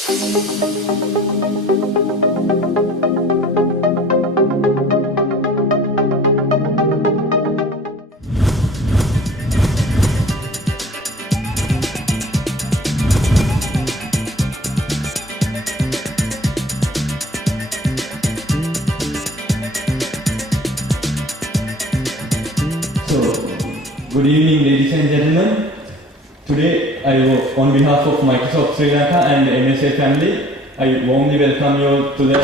Good evening, ladies and gentlemen. Today, on behalf of Microsoft Sri Lanka and the MSA family, I warmly welcome you all to the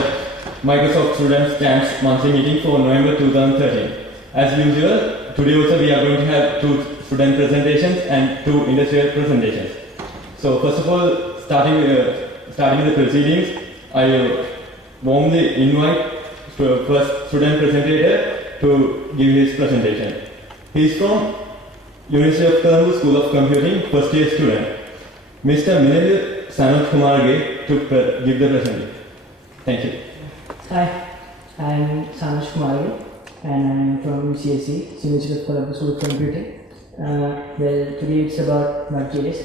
Microsoft Students Camps monthly meeting for November 2013. As usual, today also we are going to have 2 student presentations and 2 industrial presentations. So first of all, starting with the proceedings, I warmly invite first student presenter to give his presentation. He is from University of Colombo School of Computing, first year student. Mr. Minil Sanat Kumarge to give the presentation. Thank you. Hi, I am Sanat Kumarge and I am from UCSC, University of Colombo School of Computing. Today it's about Node.js.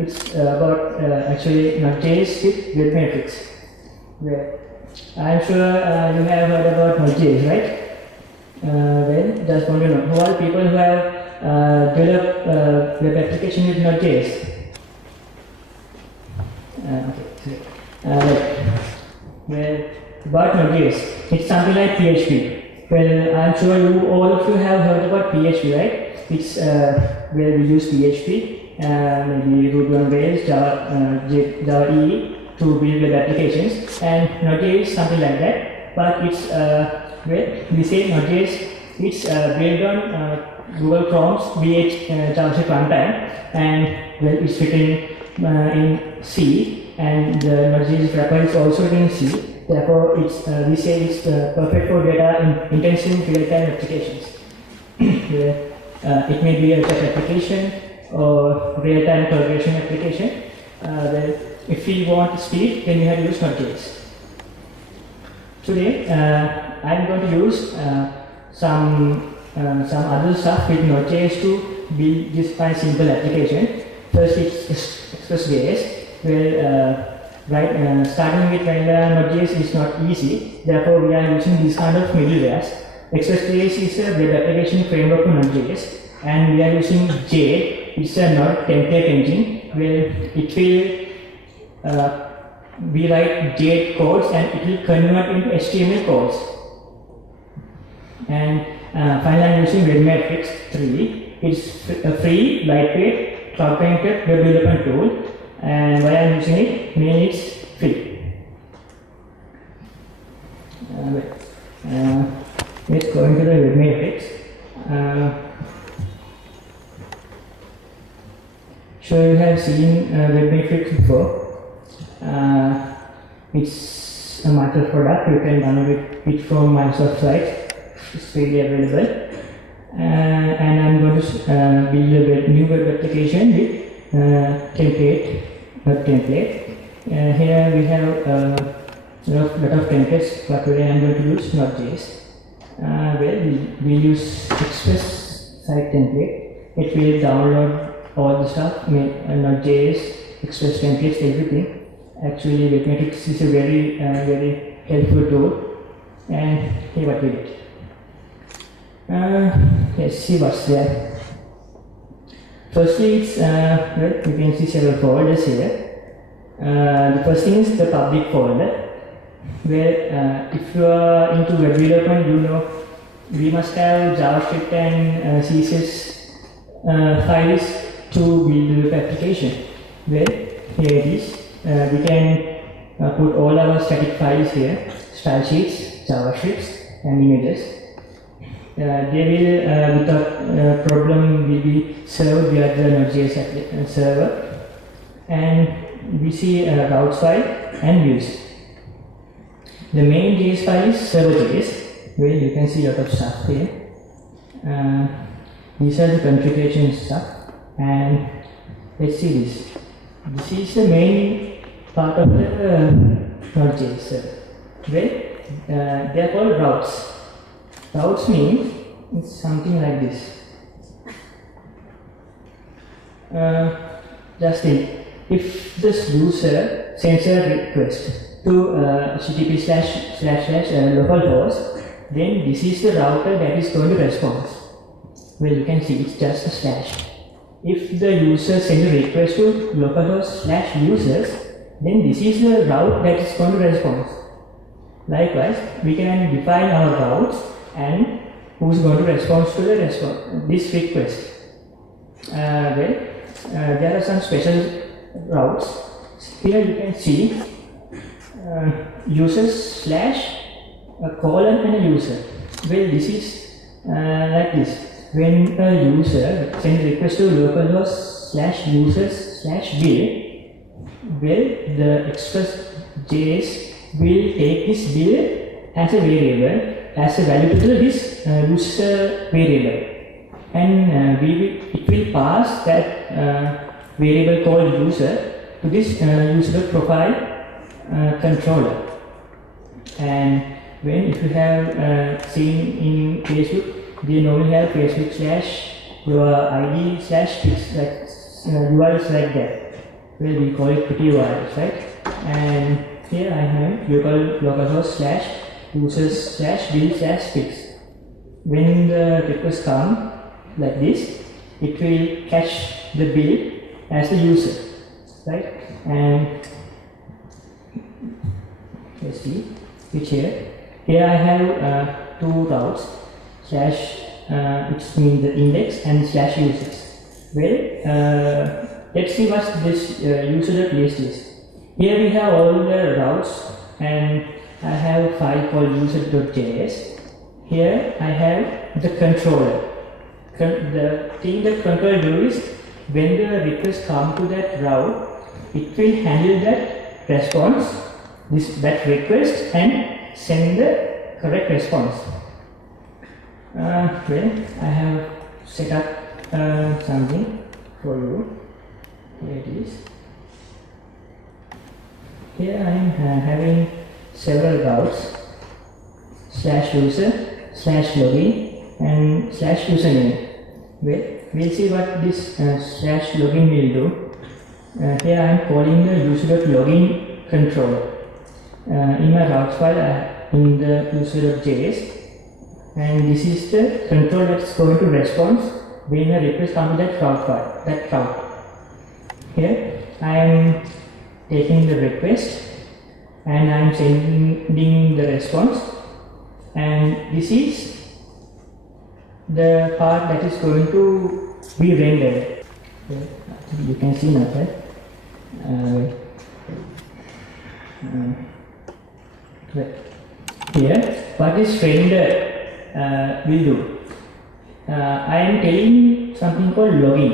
It's about actually Node.js with web metrics. I am sure you have heard about Node.js, right? Just want to know who are people who have developed web application with Node.js? About Node.js, it's something like PHP. Well, I'm sure all of you have heard about PHP, right? It's where we use PHP, maybe Ruby on Rails, Java EE to build web applications, and Node.js is something like that. But it's we say Node.js, it's built on Google Chrome's V8 JavaScript runtime, and it's written in C, and the Node.js wrapper is also written in C. Therefore, we say it's perfect for data-intensive real-time applications. It may be a chat application or real-time collaboration application. If we want speed, then we have to use Node.js. Today, I'm going to use some other stuff with Node.js to build this kind of simple application. First, it's Express.js, where starting with vanilla Node.js is not easy. Therefore, we are using these kind of middlewares. Express.js is a web application framework for Node.js, and we are using Jade. It's a Node template engine where it will we write Jade codes and it will convert into HTML codes. And finally, I'm using WebMatrix 3. It's a free, lightweight, cloud-connected web development tool. And why I'm using it? Mainly it's free. Let's go into the WebMatrix. Sure, you have seen WebMatrix before. It's a Microsoft product. You can download it from Microsoft site. It's freely available. And I'm going to build a new web application with web template. Here we have a lot of templates, but today I'm going to use Node.js. We use Express site template. It will download all the stuff, Node.js, Express templates, everything. Actually, WebMatrix is a very helpful tool, and here what we did. Let's see what's there. Firstly, it's you can see several folders here. The first thing is the public folder, where if you are into web development, you know we must have JavaScript and CSS files to build the web application. Well, here it is. We can put all our static files here, style sheets, JavaScripts, and images. They will, without problem, will be served via the Node.js server. And we see a routes file and views. The main JS file is server.js, where you can see a lot of stuff here. These are the configuration stuff, and let's see this. This is the main part of the Node.js server. Well, they are called routes. Routes mean it's something like this. Just think, if this user sends a request to http://localhost, then this is the router that is going to respond. Well, you can see it's just a slash. If the user sends a request to localhost/users, then this is the route that is going to respond. Likewise, we can define our routes and who's going to respond to this request. There are some special routes. Here you can see users / a colon and a user. Well, this is like this. When a user sends request to localhost/users/bill, well, the Express.js will take this bill as a variable, as a value to this user variable, and it will pass that variable called user to this user profile controller. And when if you have seen in Facebook, they normally have Facebook/your ID/fix, like URLs like that. Well, we call it pretty URLs, right? And here I have localhost/users/bill/fix. When the request comes like this, it will catch the bill as the user, right? And let's see which here. Here I have two routes, which means the index, and /users. Well, let's see what this user.list is. Here we have all the routes, and I have a file called user.js. Here I have the controller. The thing that controller do is, when the request comes to that route, it will handle that response, that request, and send the correct response. Well, I have set up something for you. Here it is. Here I am having several routes, /user, /login, and /username. Well, we'll see what this /login will do. Here I am calling the user.login controller. In my routes file, in the user.js, and this is the control that's going to respond when a request comes to that route file, that route. Here I am taking the request and I am sending the response, and this is the part that is going to be rendered. You can see now, right? Here, what this render will do. I am telling something called login.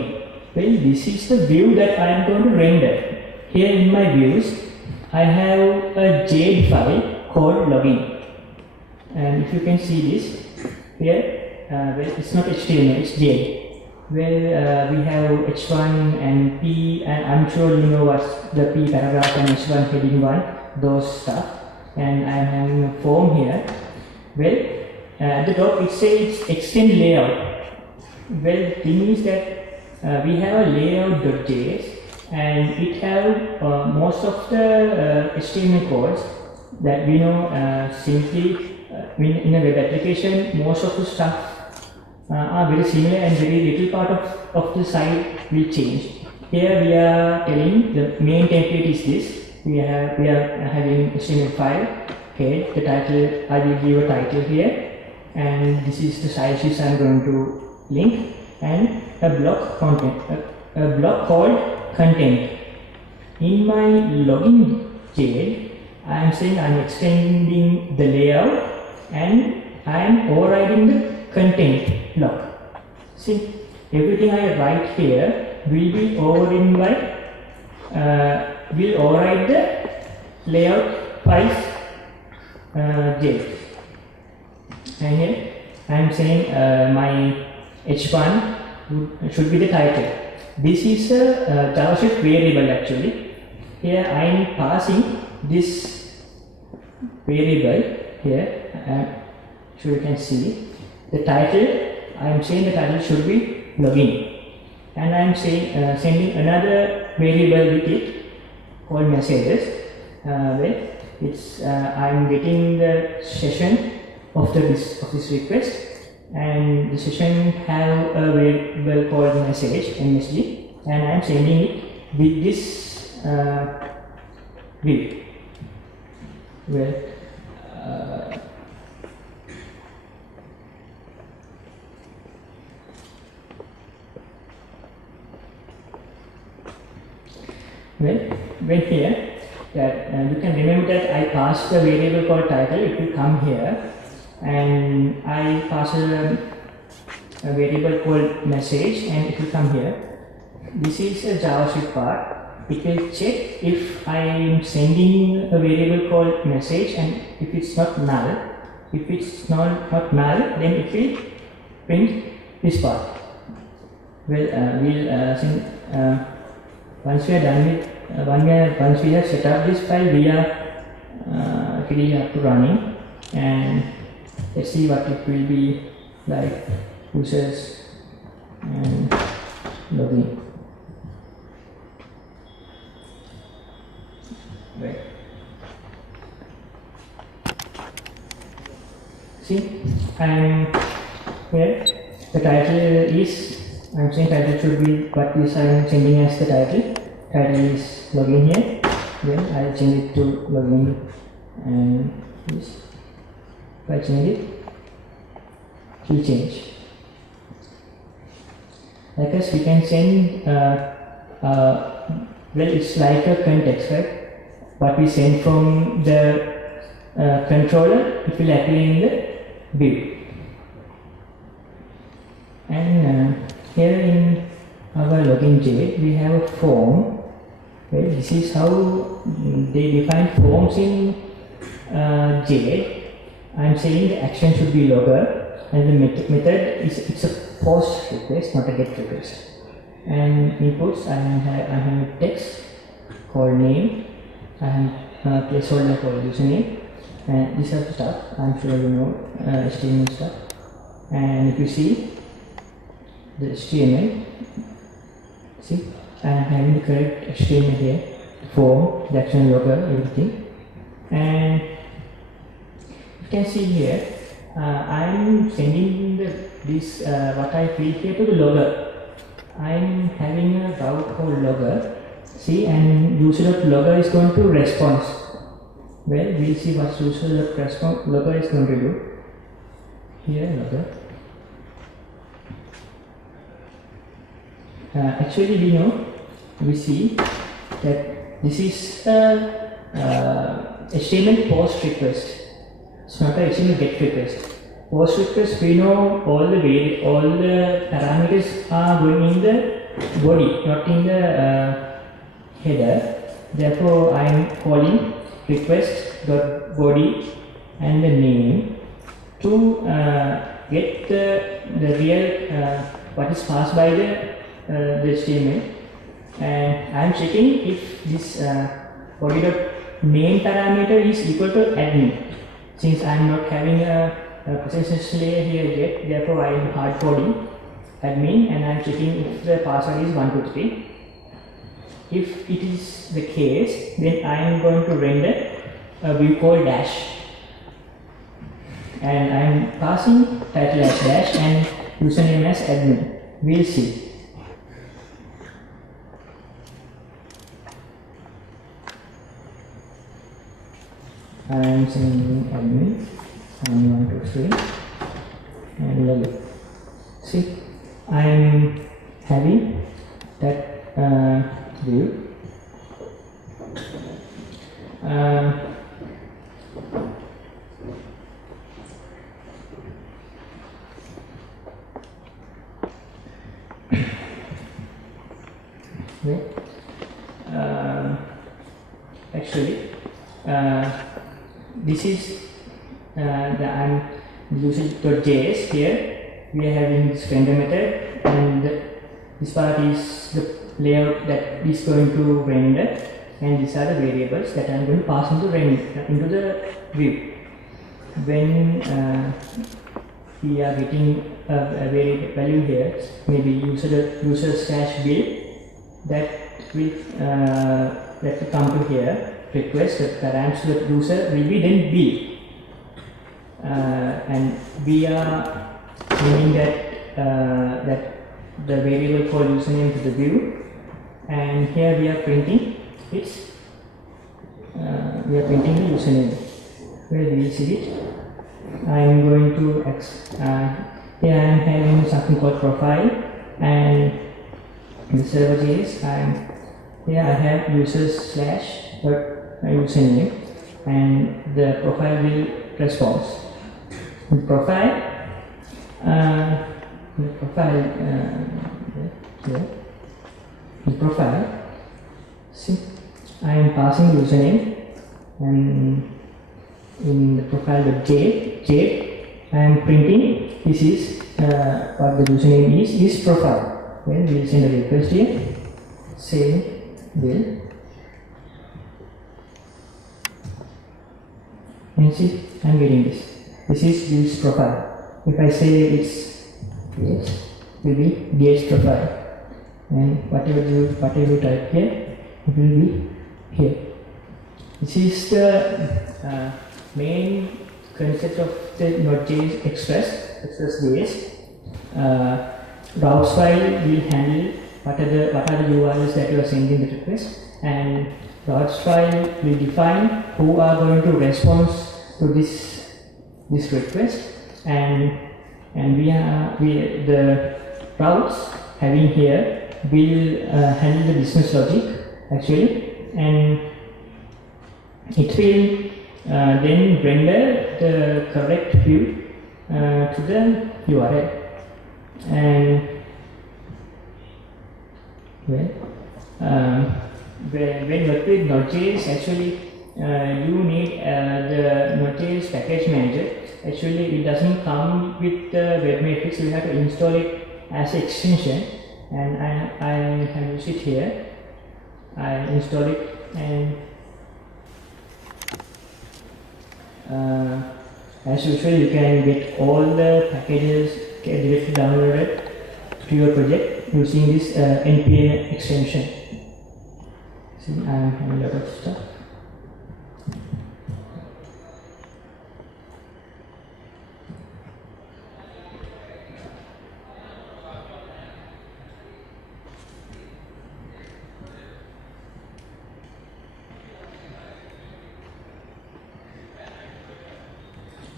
Well, this is the view that I am going to render. Here in my views, I have a JD file called login. And if you can see this, here, well, it's not HTML, it's JD. Well, we have H1 and P, and I'm sure you know what's the P paragraph and H1 heading 1, those stuff. And I'm having a form here. Well, at the top it says extend layout. Well, the thing is that we have a layout.js, and it have most of the HTML codes that we know simply in a web application. Most of the stuff are very similar, and very little part of the site will change. Here we are telling the main template is this. We are having HTML5. Okay, the title, I will give a title here, and this is the sizes I'm going to link, and a block content, a block called content. In my login jail, I am saying I am extending the layout, and I am overriding the content block. See, everything I write here will be overridden by will override the layout files jail. And here I am saying my H1 should be the title. This is a JavaScript variable actually. Here I am passing this variable here, so you can see the title. I am saying the title should be login, and I am saying sending another variable with it called messages. Where it's I'm getting the session of this request, and the session have a variable called message MSG, and I'm sending it with this view. Well, when here that you can remember that I passed a variable called title. It will come here, and I pass a variable called message, and it will come here. This is a JavaScript part. It will check if I am sending a variable called message, and if it's not null. If it's not null, then it will print this part. Well, we'll send, once we are done with once we have set up this file, we are actually up to running, and let's see what it will be like. Users and login. Right. See, I'm here. The title is, I'm saying title should be what is I'm sending as the title. Title is login here. Then I'll change it to login, and this. If I change it, it will change. Like us, we can send. Well, it's like a context, right? What we send from the controller, it will appear in the view. And here in our login JavaScript, we have a form. Okay, this is how they define forms in JavaScript. I'm saying the action should be logger, and the method is it's a post request, not a get request. And inputs, I have text called name. I have placeholder called username, and these are the stuff. I'm sure you know HTML stuff. And if you see the HTML, see, I am having the correct HTML here, the form, the action logger, everything. And you can see here, I am sending this what I feed here to the logger. I am having a route called logger. See, and user.logger is going to response. Well, we'll see what user.logger is going to do. Here, logger. Actually, we see that this is a HTML post request. It's not a HTML get request. Post request, we know all the parameters are going in the body, not in the header. Therefore, I am calling request.body and the name to get the real what is passed by the HTML, and I am checking if this body.name parameter is equal to admin. Since I am not having a presence layer here yet, therefore I am hard coding admin, and I am checking if the password is 123. If it is the case, then I am going to render a view called dash, and I am passing title as dash and username as admin. We'll see. I am saying admin, and 123, and login. See, I am having that view. Actually, this is I'm using .js here. We are having this render method, and this part is the layout that is going to render, and these are the variables that I am going to pass into the view. When we are getting a variable value here, maybe user/bill, that will that will come to here, request the params to the user will be then build. And we are sending that the variable called username to the view, and here we are printing its we are printing the username. Where we will see it. I am going to here I am having something called profile, and in the server JS here I have users slash username, and the profile will respond. The profile see, I am passing username, and in the profile.j I am printing this is what the username is, this profile. Then we will send a request here, say will, and see I am getting this. This is this profile. If I say it's yes, will be Gates profile, and whatever you type here, it will be here. This is the main concept of the Node.js Express.js. Routes file will handle what are the URLs that you are sending the request, and routes file will define who are going to respond to this request, and the routes having here will handle the business logic actually, and it will then render the correct view to the URL. And when work with Node.js, actually you need the Node.js package manager. Actually, it doesn't come with the web matrix. You have to install it as an extension, and I have used it here. I install it, and as usual, you can get all the packages directly downloaded to your project using this npm extension. See, I am having a lot of stuff.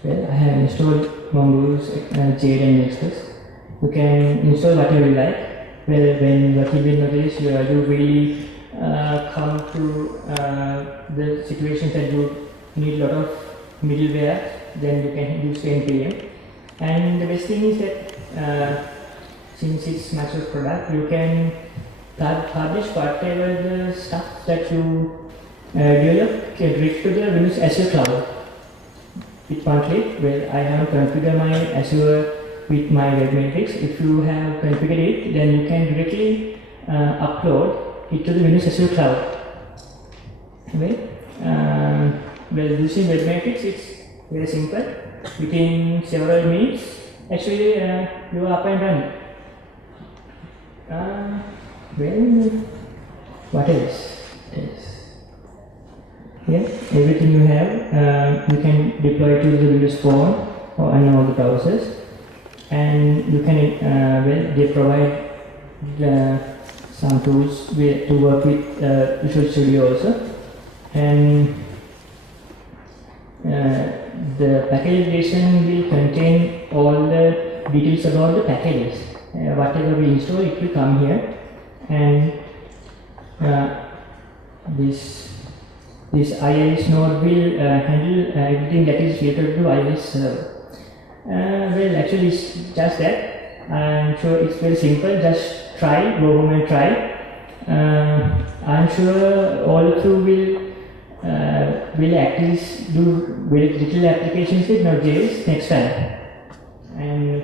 Well, I have installed Mongoose, Jade and Express. You can install whatever you like. Well, when what you will notice, you really come to the situations that you need a lot of middleware, then you can use npm. And the best thing is that since it's Microsoft product, you can publish whatever the stuff that you develop directly to the Windows Azure cloud. With one click, where I have configured my Azure with my web matrix. If you have configured it, then you can directly upload it to the Windows Azure cloud. Well, using web matrix, it's very simple. Within several minutes, actually, you are up and running. Well, what else? Here, everything you have, you can deploy to the Windows Phone or any all the browsers, and you can they provide some tools to work with Visual Studio also, and the packaging will contain all the details about the packages. Whatever we install, it will come here, and this iOS node will handle everything that is related to iOS server. Well, actually, it's just that. I'm sure it's very simple. Just try, go home and try. I'm sure all of you will at least do very little applications with Node.js next time. And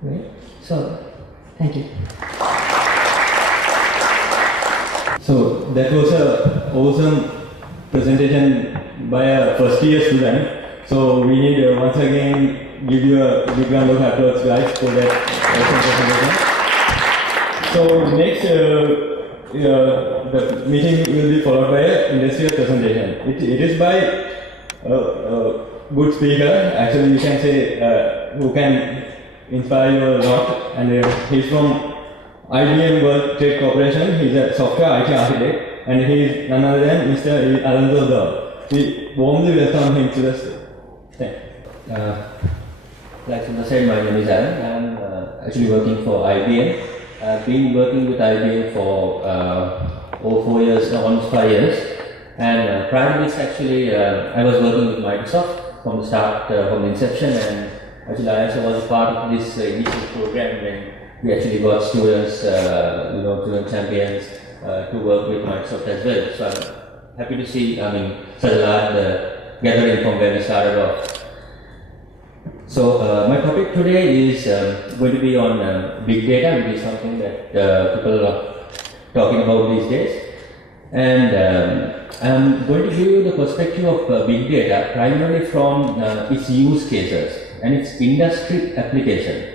well, so thank you. So that was a awesome presentation by a first year student. So we need once again give you a big round of applause, guys, for that awesome presentation. So next the meeting will be followed by an industrial presentation. It is by a good speaker. Actually, you can say who can inspire you a lot. And he's from IBM World Trade Corporation. He's a software IT architect, and he is none other than Mr. Alanzo Dao. We warmly welcome him to the stage. Thank you. Like Sundar said, my name is Alan. I'm actually working for IBM. I've been working with IBM for over 4 years, almost 5 years. And prior to this, actually, I was working with Microsoft from the start, from the inception. And actually, I also was a part of this initial program when we actually got students, student champions to work with Microsoft as well. So I'm happy to see, such a large gathering from where we started off. So my topic today is going to be on big data, which is something that people are talking about these days. And I'm going to give you the perspective of big data primarily from its use cases and its industry application.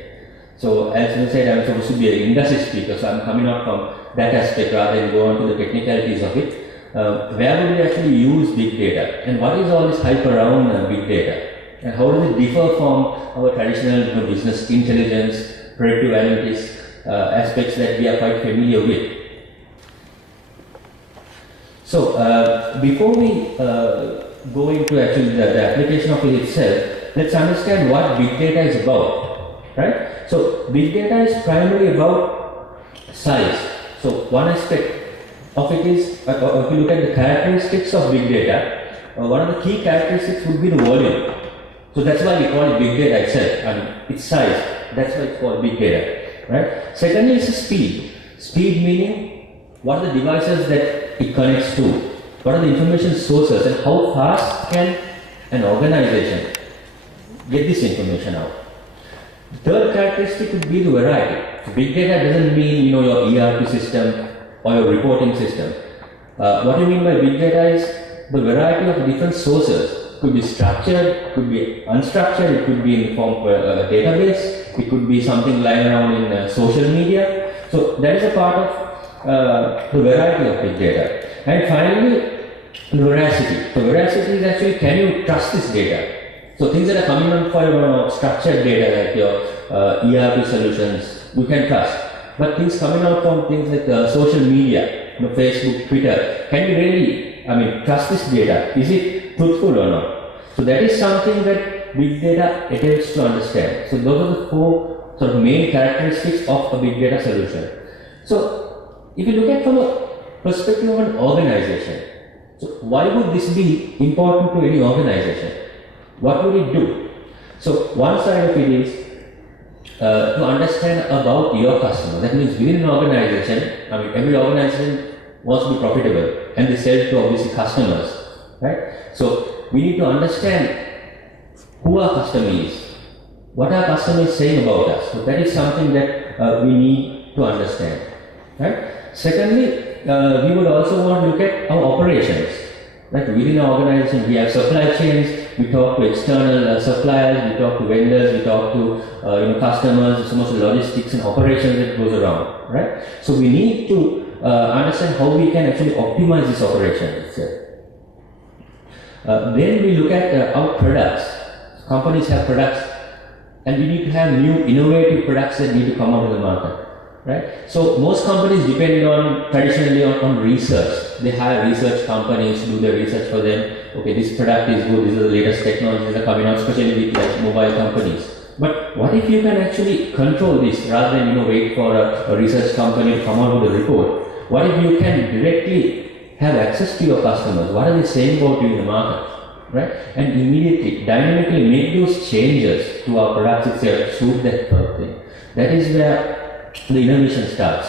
So as you said, I'm supposed to be an industry speaker, so I'm coming out from that aspect rather than go on to the technicalities of it. Where would we actually use big data, and what is all this hype around big data? And how does it differ from our traditional business intelligence, predictive analytics aspects that we are quite familiar with? So before we go into actually the application of it itself, let's understand what big data is about, right? So big data is primarily about size. So one aspect of it is, if you look at the characteristics of big data, one of the key characteristics would be the volume. So that's why we call it big data itself, its size. That's why it's called big data, right? Secondly is the speed. Speed meaning what are the devices that it connects to, what are the information sources, and how fast can an organization get this information out. The third characteristic would be the variety. So big data doesn't mean your ERP system or your reporting system. What you mean by big data is the variety of different sources. Could be structured, could be unstructured, it could be in form of a database, it could be something lying around in social media. So that is a part of the variety of big data. And finally, the veracity. So veracity is actually, can you trust this data? So things that are coming on for structured data like your ERP solutions, you can trust. But things coming out from things like social media, Facebook, Twitter, can you really, trust this data? Is it truthful or not? So that is something that big data attempts to understand. So those are the four sort of main characteristics of a big data solution. So if you look at from a perspective of an organization, so why would this be important to any organization? What would it do? So one side of it is to understand about your customer. That means within an organization, every organization wants to be profitable and they sell to obviously customers, right? So we need to understand who our customer is, what our customer is saying about us. So that is something that we need to understand, right? Secondly, we would also want to look at our operations. Like within our organization, we have supply chains, we talk to external suppliers, we talk to vendors, we talk to customers, so much logistics and operations that goes around, right? So we need to understand how we can actually optimize this operation itself. Then we look at our products. Companies have products, and we need to have new innovative products that need to come out of the market, right? So most companies depend on traditionally on research. They hire research companies to do the research for them. Okay, this product is good. These are the latest technologies that are coming out, especially with like mobile companies. But what if you can actually control this rather than wait for a research company to come out with a report? What if you can directly have access to your customers? What are they saying about you in the market, right? And immediately, dynamically make those changes to our products itself, suit that thing. That is where the innovation starts.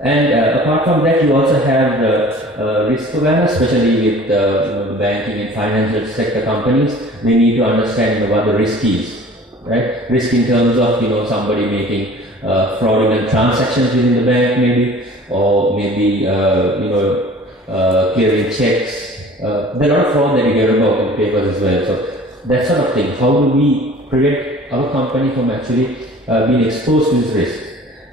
And apart from that, you also have risk awareness, especially with the banking and financial sector companies. They need to understand what the risk is, right? Risk in terms of somebody making fraudulent transactions within the bank, maybe, or maybe clearing checks. There are a lot of fraud that you hear about in the papers as well. So that sort of thing. How do we prevent our company from actually being exposed to this risk?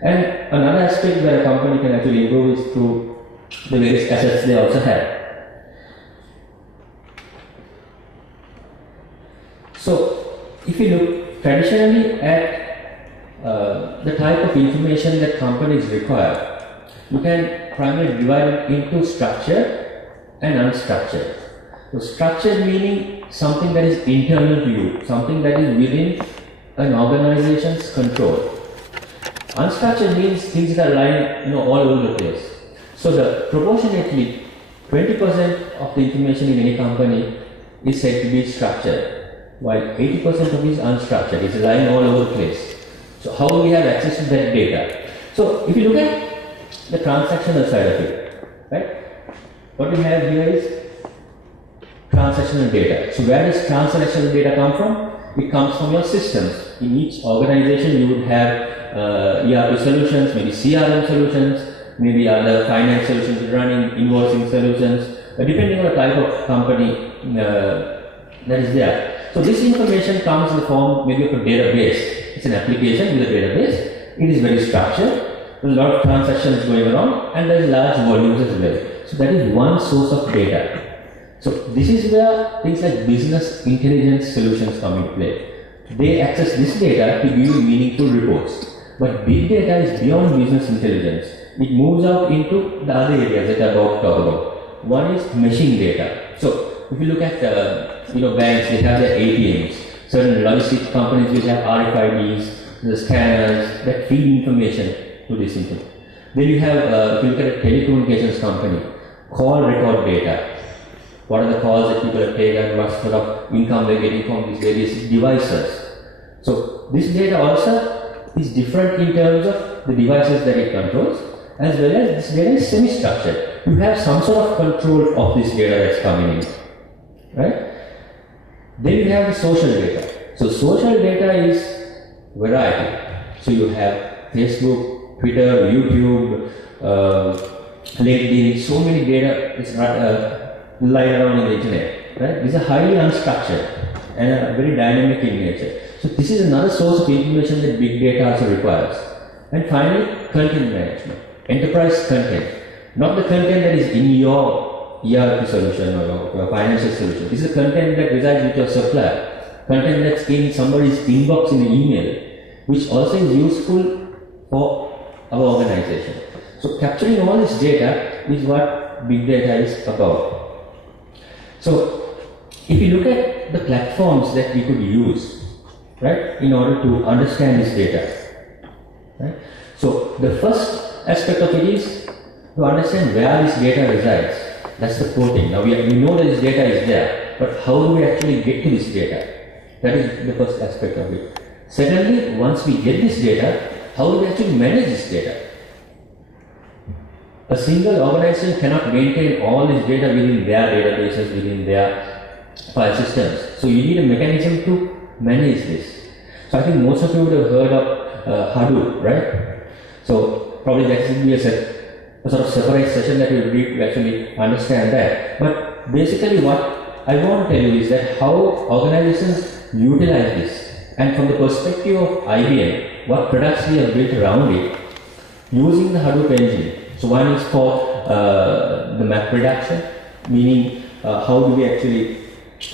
And another aspect where a company can actually improve is through the various assets they also have. So, if you look traditionally at the type of information that companies require, you can primarily divide it into structured and unstructured. So, structured meaning something that is internal to you, something that is within an organization's control. Unstructured means things that are lying, all over the place. So, the proportionately 20% of the information in any company is said to be structured, while 80% of it is unstructured. It's lying all over the place. So, how do we have access to that data? So, if you look at the transactional side of it, right? What we have here is transactional data. So, where does transactional data come from? It comes from your systems. In each organization, you would have ERP solutions, maybe CRM solutions, maybe other finance solutions running, invoicing solutions, depending on the type of company that is there. So, this information comes in the form maybe of a database. It's an application with a database. It is very structured. There's a lot of transactions going around, and there's large volumes as well. So, that is one source of data. So, this is where things like business intelligence solutions come into play. They access this data to give you meaningful reports. But big data is beyond business intelligence. It moves out into the other areas that I'm about to talk about. One is machine data. So, if you look at banks, they have their ATMs. Certain logistic companies will have RFIDs, the scanners that feed information to this information. Then you have, if you look at a telecommunications company, call record data. What are the calls that people have taken, what sort of income they're getting from these various devices. So, this data also is different in terms of the devices that it controls, as well as this data is semi-structured. You have some sort of control of this data that's coming in, right? Then you have the social data. So, social data is variety. So, you have Facebook, Twitter, YouTube, LinkedIn, so many data is lying around in the internet, right? These are highly unstructured and are very dynamic in nature. So, this is another source of information that big data also requires. And finally, content management, enterprise content, not the content that is in your ERP solution or your financial solution. This is the content that resides with your supplier, content that's in somebody's inbox in the email, which also is useful for our organization. So, capturing all this data is what big data is about. So, if you look at the platforms that we could use, right, in order to understand this data, right? So, the first aspect of it is to understand where this data resides. That's the core thing. Now, we know that this data is there, but how do we actually get to this data? That is the first aspect of it. Secondly, once we get this data, how do we actually manage this data? A single organization cannot maintain all this data within their databases, within their file systems. So, you need a mechanism to manage this. So, I think most of you would have heard of Hadoop, right? So, probably that should be a sort of separate session that we will need to actually understand that. But basically what I want to tell you is that how organizations utilize this, and from the perspective of IBM, what products we have built around it using the Hadoop engine. So, one is for the map reduction, meaning how do we actually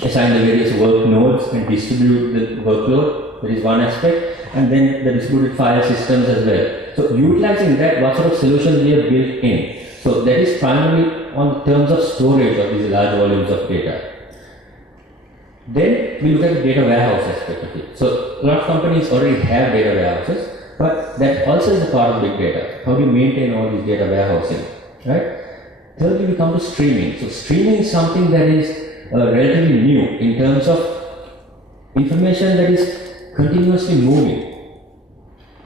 assign the various work nodes and distribute the workload. That is one aspect, and then the distributed file systems as well. So, utilizing that, what sort of solutions we have built in. So, that is primarily on terms of storage of these large volumes of data. Then we look at the data warehouse aspect of it. So, a lot of companies already have data warehouses, but that also is a part of big data. How do you maintain all these data warehousing, right? Thirdly, we come to streaming. So, streaming is something that is relatively new in terms of information that is continuously moving.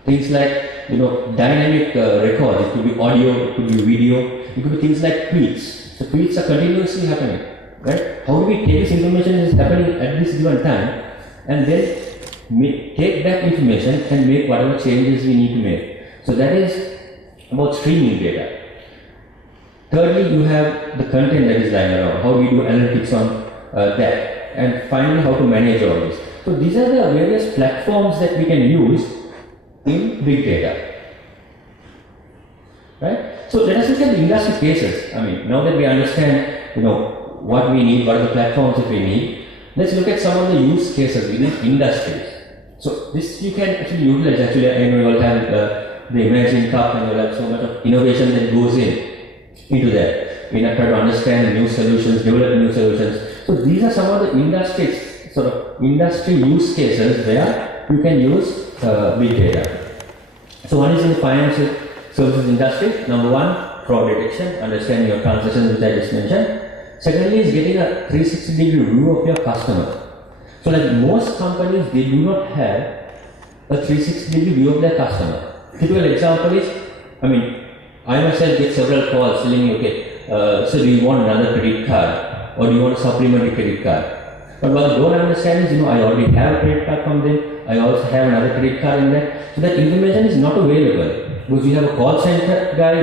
Things like, dynamic records. It could be audio, it could be video, it could be things like tweets. So, tweets are continuously happening, right? How do we take this information that is happening at this given time and then take that information and make whatever changes we need to make? So, that is about streaming data. Thirdly, you have the content that is lying around. How do we do analytics on that? And finally, how to manage all this. So, these are the various platforms that we can use in big data, right? So, So let us look at the industry cases. I mean, now that we understand, what we need, what are the platforms that we need, let's look at some of the use cases within industries. So this you can actually utilize. Actually, you will have the Imagine Cup, and you will have so much of innovation that goes into that. We have to understand new solutions, develop new solutions. So these are some of the industry use cases where you can use big data. So one is in the financial services industry. Number one, fraud detection, understanding your transactions, which I just mentioned. Secondly is getting a 360-degree view of your customer. So like most companies, they do not have a 360-degree view of their customer. Typical example is, I myself get several calls telling me, okay, so do you want another credit card or do you want a supplementary credit card? But what I don't understand is, I already have a credit card from them. I also have another credit card in there. So that information is not available because you have a call center guy,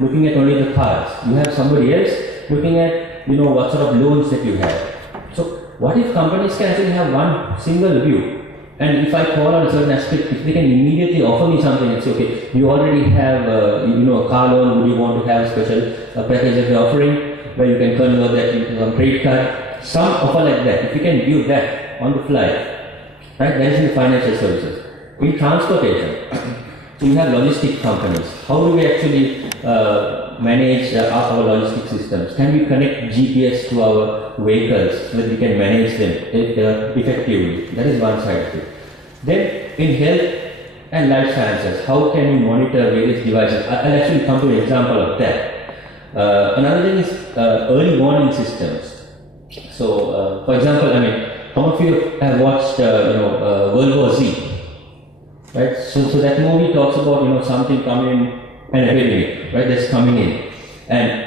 looking at only the cards. You have somebody else looking at, what sort of loans that you have. So what if companies can actually have one single view? And if I call on a certain aspect, if they can immediately offer me something, it's okay. You already have, a car loan. Would you want to have a special package that you're offering where you can convert that into some credit card? Some offer like that. If you can view that on the fly, right? That is in the financial services. In transportation, so you have logistic companies. How do we actually manage our logistic systems? Can we connect GPS to our vehicles so that we can manage them effectively? That is one side of it. Then in health and life sciences, how can we monitor various devices? I'll actually come to an example of that. Another thing is early warning systems. So, for example, some of you have watched World War Z, right? So that movie talks about something coming in, an epidemic, right? That's coming in, and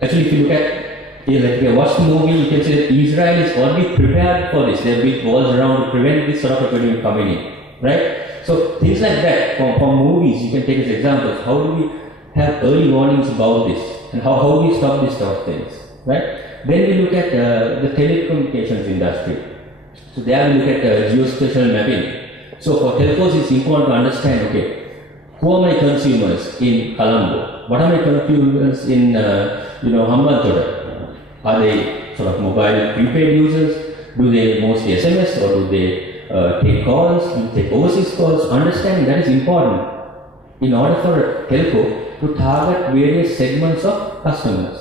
actually, if you look at if you watch the movie, you can see that Israel is already prepared for this. They have built walls around to prevent this sort of epidemic coming in, right? So things like that from movies you can take as examples. How do we have early warnings about this, and how do we stop these sort of things, right? Then we look at the telecommunications industry. So there we look at geospatial mapping. So for telcos, it's important to understand, okay, who are my consumers in Colombo? What are my consumers in Hambantota? Are they sort of mobile prepaid users? Do they mostly SMS or do they take calls? Do they take overseas calls? Understanding that is important in order for a telco to target various segments of customers.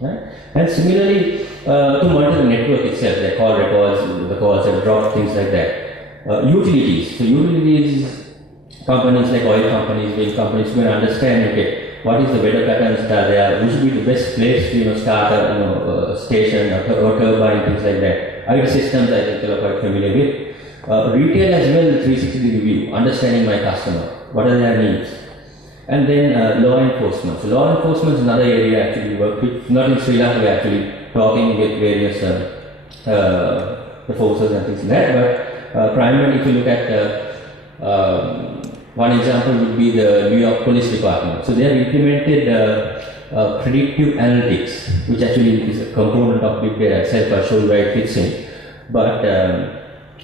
Right? And similarly, to monitor the network itself, the call records, the calls have dropped, things like that. Utilities. So utilities, companies like oil companies, wind companies, will understand, okay, what is the weather patterns that are there, which should be the best place to start a station or turbine, things like that. IT systems, I think you are quite familiar with. Retail as well, 360 view, understanding my customer, what are their needs. And then law enforcement. So law enforcement is another area actually we work with. Not in Sri Lanka, we're actually talking with various the forces and things like that. But primarily, if you look at one example would be the New York Police Department. So they have implemented predictive analytics, which actually is a component of big data itself. I'll show you where it fits in. But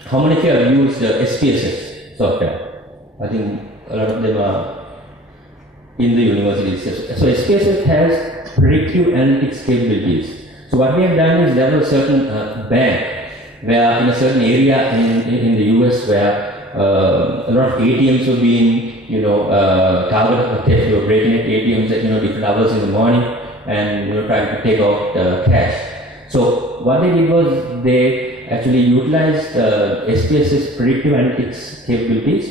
how many of you have used SPSS software? I think a lot of them are in the universities. So SPSS has predictive analytics capabilities. So what we have done is there was a certain bank where in a certain area in the US where a lot of ATMs were being targeted for theft. They were breaking at ATMs at different hours in the morning and trying to take out cash. So what they did was they actually utilized SPSS predictive analytics capabilities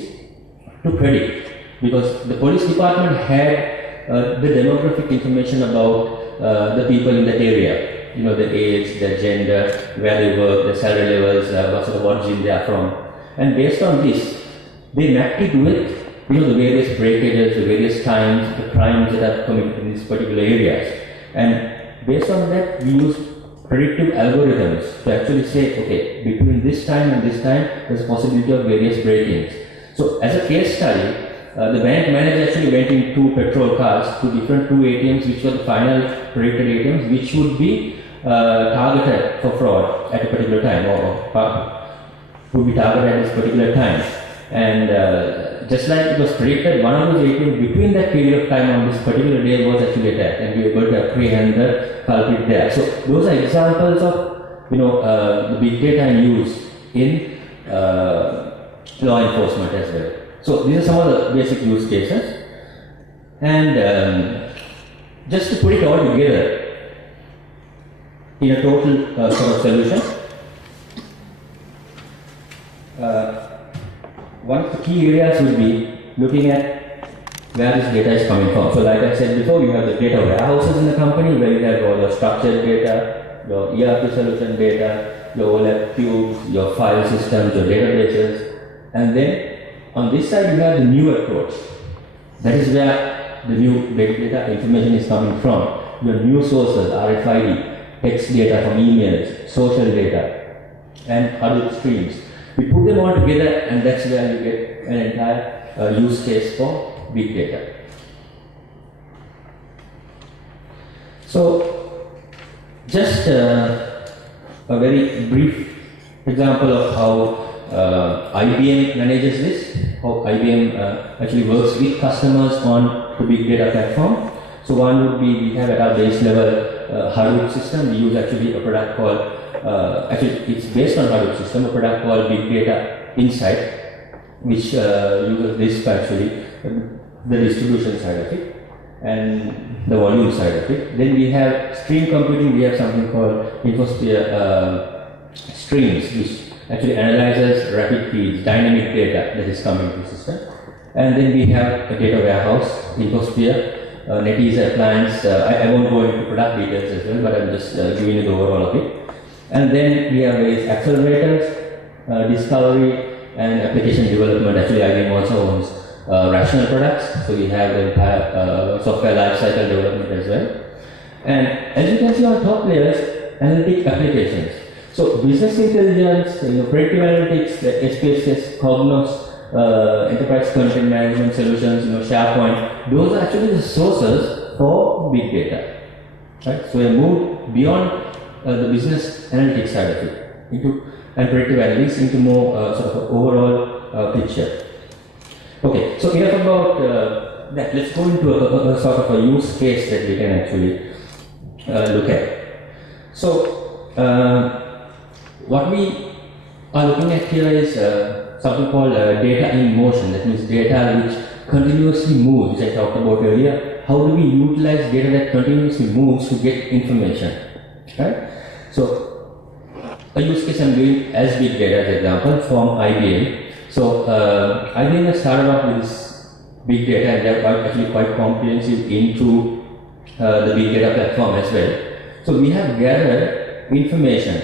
to predict. Because the police department had the demographic information about the people in that area, their age, their gender, where they work, their salary levels, what sort of origin they are from. And based on this, they mapped it with the various breakages, the various times, the crimes that are committed in these particular areas. And based on that, we use predictive algorithms to actually say, okay, between this time and this time, there's a possibility of various break-ins. So as a case study, the bank manager actually went in 2 petrol cars to different 2 ATMs, which were the final predicted ATMs, which would be targeted for fraud at a particular time, or would be targeted at this particular time. And just like it was predicted, one of those ATMs between that period of time on this particular day was actually attacked, and we were able to apprehend the culprit there. So those are examples of the big data used in law enforcement as well. So these are some of the basic use cases, and just to put it all together in a total sort of solution. One of the key areas will be looking at where this data is coming from. So like I said before, you have the data warehouses in the company where you have all your structured data, your ERP solution data, your OLAP cubes, your file systems, your databases, and then on this side you have the new approach. That is where the new big data information is coming from. Your new sources, RFID, text data from emails, social data, and Hadoop streams. We put them all together, and that's where you get an entire use case for big data. So, just a very brief example of how IBM manages this, how IBM actually works with customers on the big data platform. So one would be, we have at our base level Hadoop system. We use actually a product called, actually it's based on Hadoop system, a product called Big Data Insight, which uses this actually, the distribution side of it and the volume side of it. Then we have stream computing, we have something called InfoSphere streams, which actually analyzes rapid feeds, dynamic data that is coming to the system. And then we have a data warehouse, InfoSphere, NetEase appliance. I won't go into product details as well, but I'm just giving you the overall of it. And then we have various accelerators, discovery, and application development. Actually, IBM also owns rational products, so we have the entire software lifecycle development as well. And as you can see on top layers, analytic applications. So business intelligence, predictive analytics, SPSS, Cognos, enterprise content management solutions, SharePoint, those are actually the sources for big data. Right? So we moved beyond the business analytics side of it and predictive analytics into more sort of an overall picture. Okay, so enough about that. Let's go into a sort of a use case that we can actually look at. So what we are looking at here is something called data in motion. That means data which continuously moves, which I talked about earlier. How do we utilize data that continuously moves to get information? Right? So a use case I'm doing as big data, as example, from IBM. So IBM has started off with this big data, and they're actually quite comprehensive into the big data platform as well. So we have gathered information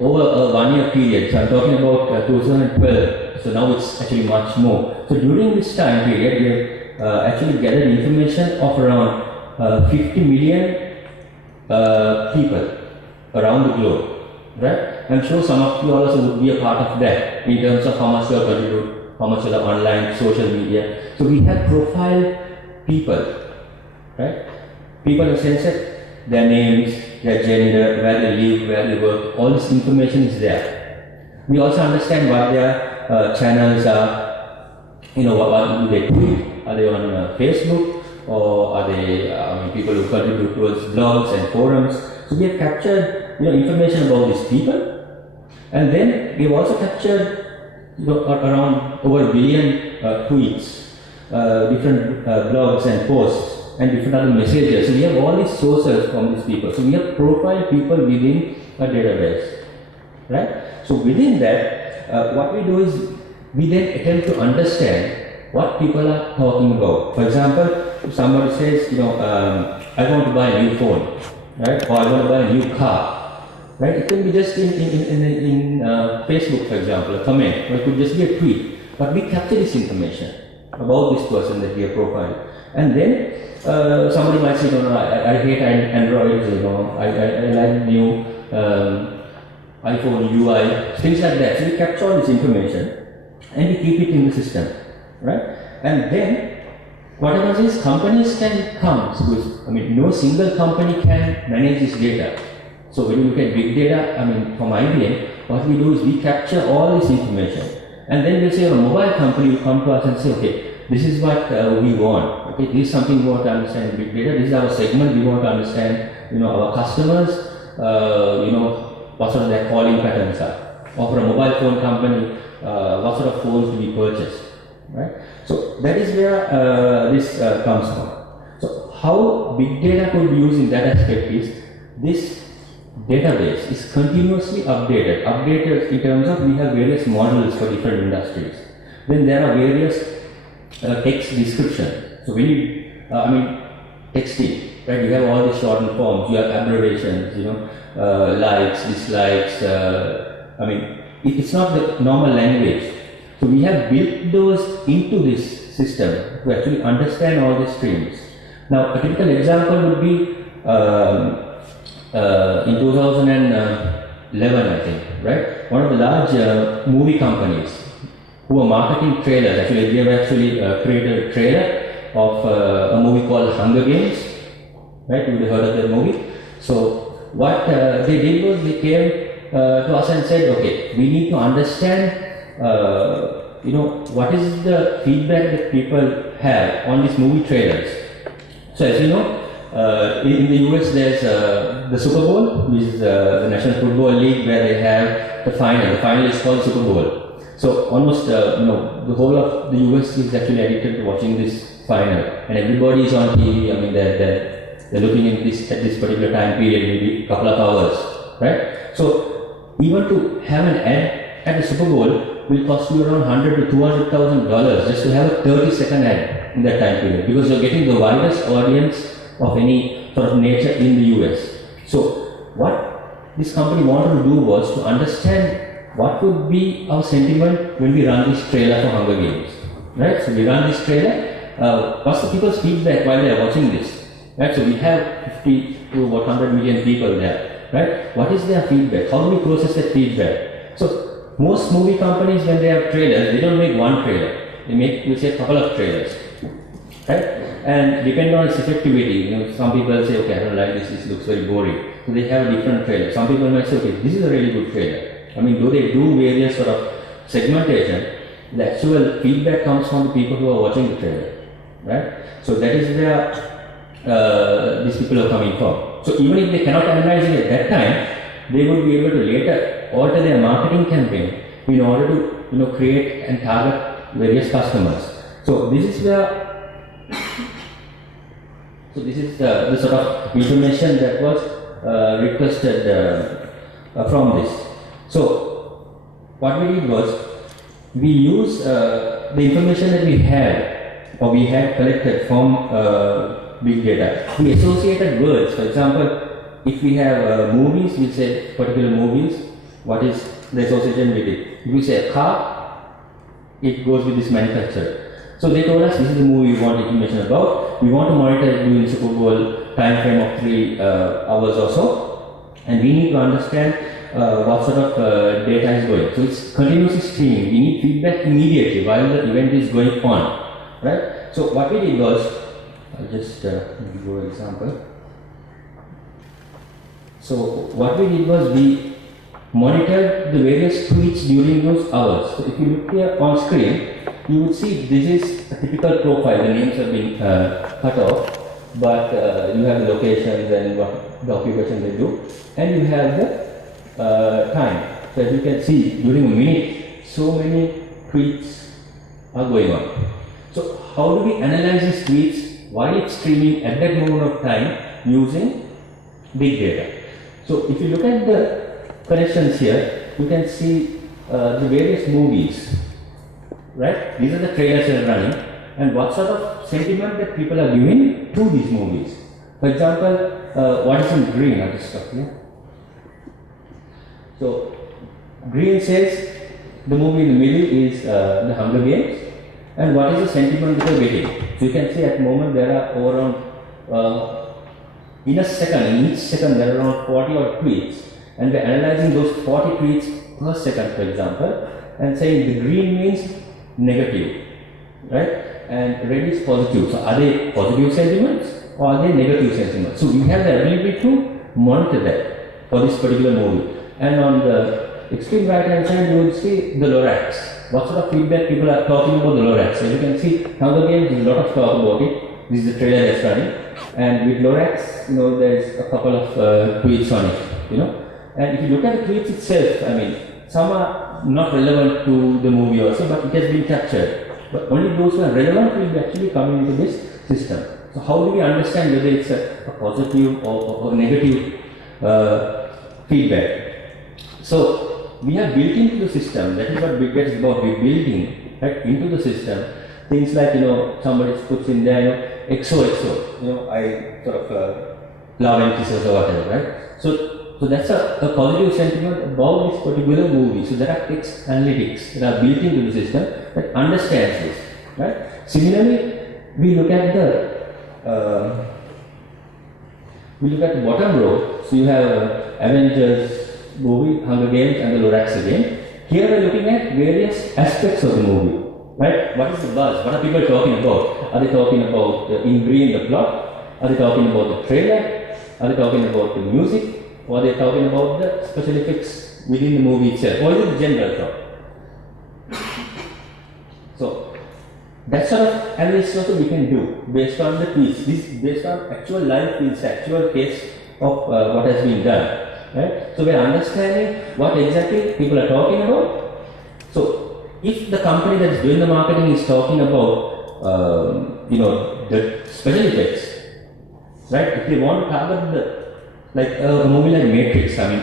over a 1 year period. So I'm talking about 2012. So now it's actually much more. So during this time period, we have actually gathered information of around 50 million people around the globe. Right? I'm sure some of you also would be a part of that in terms of how much you are contribute, how much you are online, social media. So we have profiled people, right? People in the sense that their names, their gender, where they live, where they work, all this information is there. We also understand what their channels are, what do they tweet, are they on Facebook, or are they people who contribute towards blogs and forums. So we have captured information about these people, and then we have also captured around over a billion tweets, different blogs and posts, and different other messages. So we have all these sources from these people. So we have profiled people within a database, right? So within that, what we do is we then attempt to understand what people are talking about. For example, if somebody says, I want to buy a new phone, right? Or I want to buy a new car. Right? It can be just in Facebook, for example, a comment, or it could just be a tweet. But we capture this information about this person that we have profiled. And then somebody might say, I hate Android, I like new iPhone UI, things like that. So we capture all this information and we keep it in the system. Right? And then what happens is companies can come. So, no single company can manage this data. So when you look at big data, from IBM, what we do is we capture all this information And then we'll say a mobile company will come to us and say, okay, this is what we want. Okay, this is something we want to understand in big data. This is our segment. We want to understand, our customers. What sort of their calling patterns are. Or for a mobile phone company, what sort of phones to be purchased, right? So that is where this comes from. So how big data could be used in that aspect is this database is continuously updated in terms of we have various models for different industries. Then there are various text description. So when you, texting, right? You have all the shortened forms, you have abbreviations, likes, dislikes, it's not the normal language. So we have built those into this system to actually understand all the streams. Now a typical example would be in 2011, I think, right? One of the large movie companies who are marketing trailers, actually they have actually created a trailer of a movie called Hunger Games, right? You would have heard of that movie. So what they did was they came to us and said, okay, we need to understand, what is the feedback that people have on these movie trailers. So as you know, in the US there's the Super Bowl, which is the National Football League, where they have the final. The final is called Super Bowl. So almost, the whole of the US is actually addicted to watching this final, and everybody is on TV. They're looking at this particular time period, maybe a couple of hours, right? So even to have an ad at the Super Bowl will cost you around $100,000 to $200,000 just to have a 30-second ad in that time period, because you're getting the widest audience of any sort of nature in the US. So what this company wanted to do was to understand what would be our sentiment when we run this trailer for Hunger Games, right? So we run this trailer, what's the people's feedback while they are watching this, right? So we have 50 to 100 million people there, right? What is their feedback? How do we process that feedback? So most movie companies, when they have trailers, they don't make one trailer. They make, we say, a couple of trailers, right? And depending on its effectivity, some people say, okay, I don't like this looks very boring. So they have a different trailer. Some people might say, okay, this is a really good trailer. Though they do various sort of segmentation, the actual feedback comes from the people who are watching the trailer, right? So that is where these people are coming from. So even if they cannot analyze it at that time, they would be able to later alter their marketing campaign in order to create and target various customers. So this is where this is the sort of information that was requested from this. So what we did was we used the information that we had collected from big data. We associated words. For example, if we have movies, we say particular movies, what is the association with it? If we say a car, it goes with this manufacturer. So they told us this is the movie we want information about. We want to monitor it during Super Bowl time frame of 3 hours or so, and we need to understand what sort of data is going. So it's continuously streaming. We need feedback immediately while the event is going on, right? So what we did was, I'll just give you an example. So what we did was we monitored the various tweets during those hours. So if you look here on screen, you would see this is a typical profile. The names have been cut off, but you have the locations and what the occupation they do, and you have the time. So as you can see, during a minute, so many tweets are going on. So how do we analyze these tweets while it's streaming at that moment of time using big data? So if you look at the connections here, you can see the various movies, right? These are the trailers that are running, and what sort of sentiment that people are giving to these movies. For example, what is in green? I'll just stop here. So green says the movie in the middle is the Hunger Games, and what is the sentiment that they're getting. So you can see at the moment there are around in a second, in each second there are around 40 odd tweets, and we're analyzing those 40 tweets per second, for example, and saying the green means negative, right? And red is positive. So are they positive sentiments or are they negative sentiments? So we have the ability to monitor that for this particular movie. And on the extreme right hand side, you will see the Lorax. what sort of feedback people are talking about the Lorax. So you can see Hunger Games, there's a lot of talk about it. This is the trailer that's running. And with Lorax, there's a couple of tweets on it, And if you look at the tweets itself, I mean, some are not relevant to the movie also, but it has been captured. But only those who are relevant will be actually coming into this system. So how do we understand whether it's a positive or negative feedback? So we have built into the system, that is what big data is about, we're building into the system things like, somebody puts in there, XOXO, I sort of love and kisses or whatever, right? So that's a positive sentiment about this particular movie. So there are text analytics that are built into the system that understands this, right? Similarly, we look at the bottom row. So you have Avengers movie, Hunger Games, and the Lorax again. Here we are looking at various aspects of the movie, right? What is the buzz? What are people talking about? Are they talking about in green the plot? Are they talking about the trailer? Are they talking about the music? Or are they talking about the special effects within the movie itself? Or is it general talk? So that sort of analysis also we can do based on the tweets. This is based on actual live tweets, actual case of what has been done. Right? So we are understanding what exactly people are talking about. So if the company that is doing the marketing is talking about the special effects, right? If they want to target a movie like Matrix, I mean,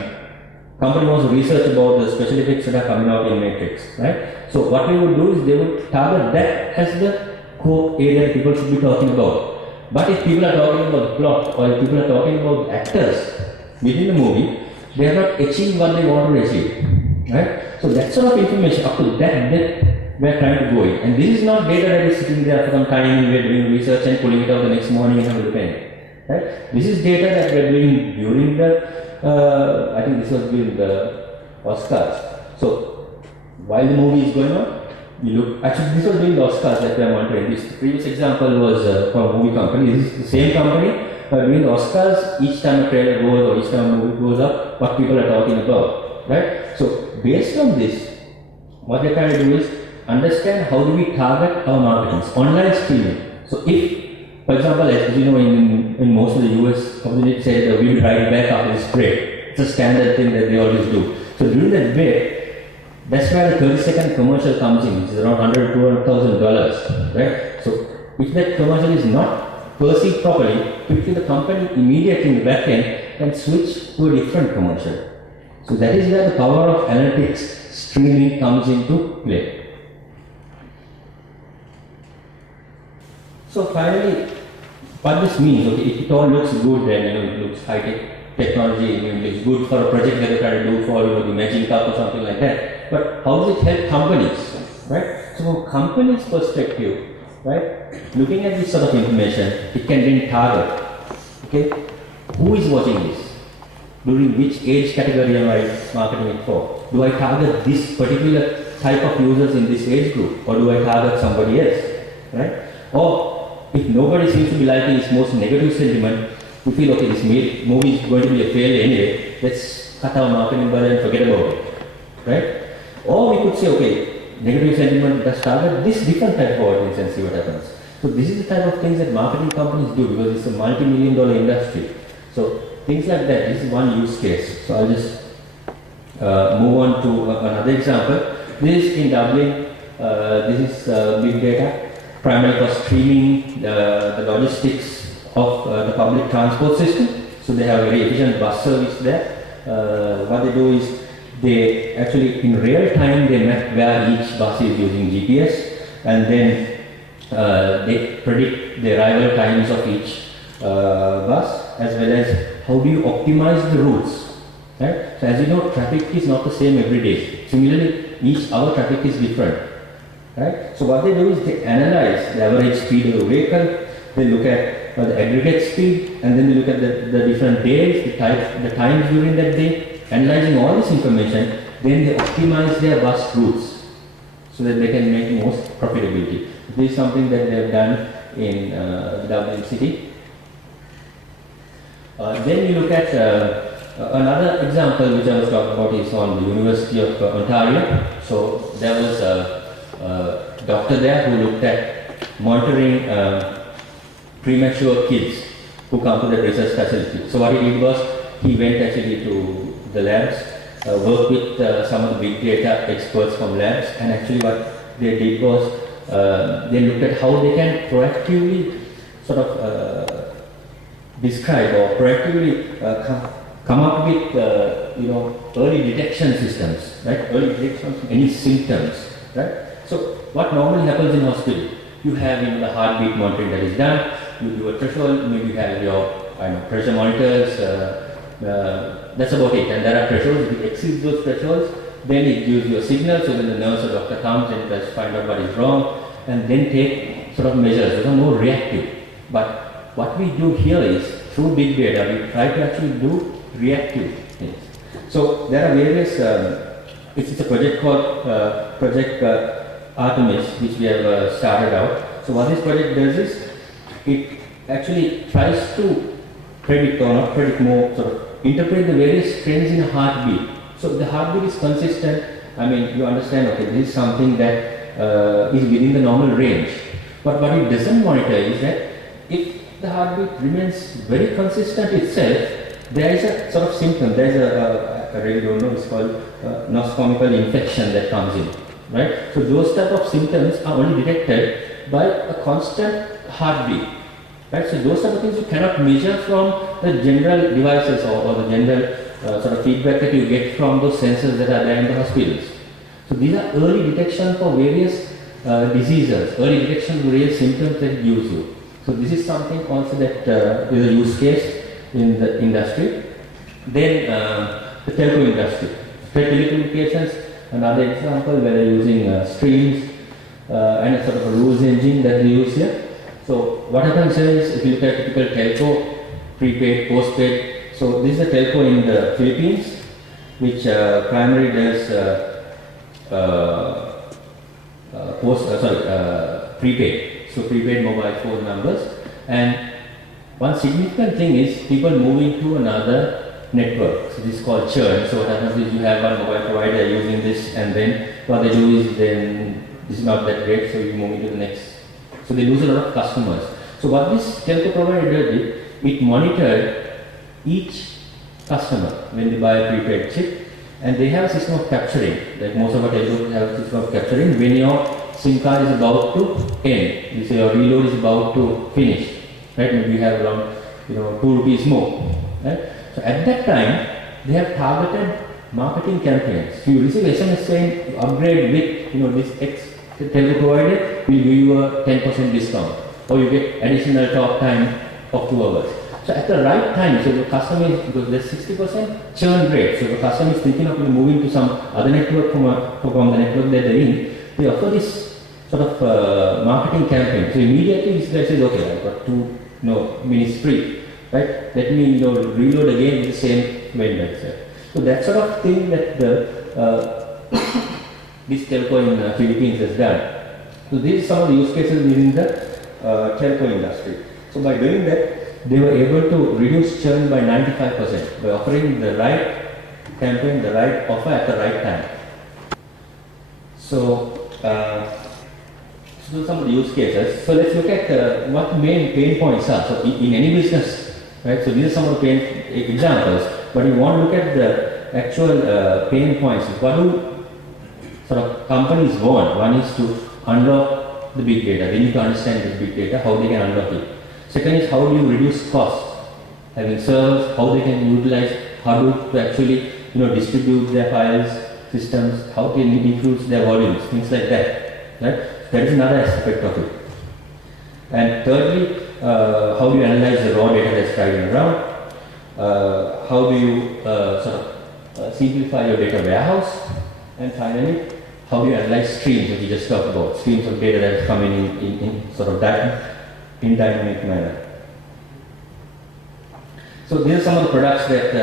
company wants to research about the special effects that are coming out in Matrix, right? So what they would do is they would target that as the core area people should be talking about. But if people are talking about the plot, or if people are talking about the actors within the movie, they are not achieving what they want to achieve, right? So that sort of information, up to that depth, we are trying to go in. And this is not data that is sitting there for some time and we are doing research and pulling it out the next morning and have a look at it. Right? This is data that we are doing during the, I think this was during the Oscars. So while the movie is going on, you look, actually this was during the Oscars that we are monitoring. This previous example was for a movie company. This is the same company. During the Oscars, each time a trailer goes or each time a movie goes up, what people are talking about, right? So based on this, what they're trying to do is understand how do we target our marketing, online streaming. So if, for example, as you know, in most of the US community say that we will write back after this break. It's a standard thing that they always do. So during that break, that's where the 30-second commercial comes in, which is around $100,000 to $200,000, right? So if that commercial is not perceived properly, quickly the company immediately in the back end can switch to a different commercial. So that is where the power of analytics streaming comes into play. So finally, what this means, okay, if it all looks good and it looks high-tech technology, it looks good for a project that you try to do for the Magic Cup or something like that. But how does it help companies, right? So from company's perspective, right, looking at this sort of information, it can then target, okay, who is watching this? During which age category am I marketing it for? Do I target this particular type of users in this age group, or do I target somebody else, right? Or if nobody seems to be liking its most negative sentiment, we feel, okay, this movie is going to be a failure anyway, let's cut our marketing budget and forget about it, right? Or we could say, okay, negative sentiment, let's target this different type of audience and see what happens. So this is the type of things that marketing companies do because it's a multi-million-dollar industry. So things like that, this is one use case. So I'll just move on to another example. This is in Dublin, this is big data. Primarily for streaming the logistics of the public transport system. So they have a very efficient bus service there. What they do is they actually in real time they map where each bus is using GPS, and then they predict the arrival times of each bus, as well as how do you optimize the routes. Right? So as you know, traffic is not the same every day. Similarly, each hour traffic is different. Right? So what they do is they analyze the average speed of the vehicle, they look at the aggregate speed, and then they look at the different days, the times during that day, analyzing all this information, then they optimize their bus routes so that they can make most profitability. This is something that they have done in Dublin city. Then you look at Another example which I was talking about is on the University of Ontario. So there was a doctor there who looked at monitoring premature kids who come to the research facility. So what he did was he went actually to the labs, worked with some of the big data experts from labs, and actually what they did was they looked at how they can proactively sort of describe or proactively come up with early detection systems, right? Early detection of any symptoms, right? So what normally happens in hospital, you have the heartbeat monitoring that is done, you do a threshold, maybe you have your pressure monitors, that's about it, and there are thresholds. If it exceeds those thresholds, then it gives you a signal, so then the nurse or doctor comes and tries to find out what is wrong, and then take sort of measures. Those are more reactive. But what we do here is, through big data, we try to actually do reactive things. So there are various, it's a project called Project Artemis, which we have started out. So what this project does is, it actually tries to predict, or not predict, more sort of interpret the various trends in a heartbeat. So the heartbeat is consistent. I mean, you understand, okay, this is something that is within the normal range. But what it doesn't monitor is that if the heartbeat remains very consistent itself, there is a sort of symptom, there is I really don't know, it's called nosocomial infection that comes in, right? So those type of symptoms are only detected by a constant heartbeat, right? So those type of things you cannot measure from the general devices or the general sort of feedback that you get from those sensors that are there in the hospitals. So these are early detection for various diseases, early detection of various symptoms that gives you. So this is something also that is a use case in the industry. Then the telco industry, telecommunications, another example where they're using streams and a sort of a rules engine that they use here. So what happens here is, if you look at typical telco, prepaid, postpaid. So this is a telco in the Philippines, which primarily does prepaid. So prepaid mobile phone numbers. And one significant thing is people moving to another network. So this is called churn. So what happens is, you have one mobile provider using this, and then what they do is, then this is not that great, so you move into the next. So they lose a lot of customers. So what this telco provider did, it monitored each customer when they buy a prepaid chip, and they have a system of capturing, like most of our telcos have a system of capturing when your SIM card is about to end. You say your reload is about to finish, right? Maybe you have around 2 rupees more, right? So at that time, they have targeted marketing campaigns. If you receive SMS saying you upgrade with this X telco provider, will give you a 10% discount, or you get additional talk time of 2 hours. So at the right time, so the customer is, because there's 60% churn rate, so the customer is thinking of moving to some other network from the network that they're in, they offer this sort of marketing campaign. So immediately this guy says, okay, I've got 2 minutes free, right? Let me reload again with the same vendor. So that sort of thing that this telco in the Philippines has done. So these are some of the use cases within the telco industry. So by doing that, they were able to reduce churn by 95% by offering the right campaign, the right offer at the right time. So, so some of the use cases. So let's look at what the main pain points are. So in any business, right? So these are some of the pain examples. But you want to look at the actual pain points. What do sort of companies want? One is to unlock the big data. They need to understand this big data, how they can unlock it. Second is, how do you reduce costs? Having servers, how they can utilize Hadoop to actually distribute their files, systems, how can it increase their volumes, things like that. Right? That is another aspect of it. And thirdly, how do you analyze the raw data that's driving around? How do you simplify your data warehouse? And finally, how do you analyze streams, which we just talked about, streams of data that is coming in sort of that in dynamic manner. So these are some of the products that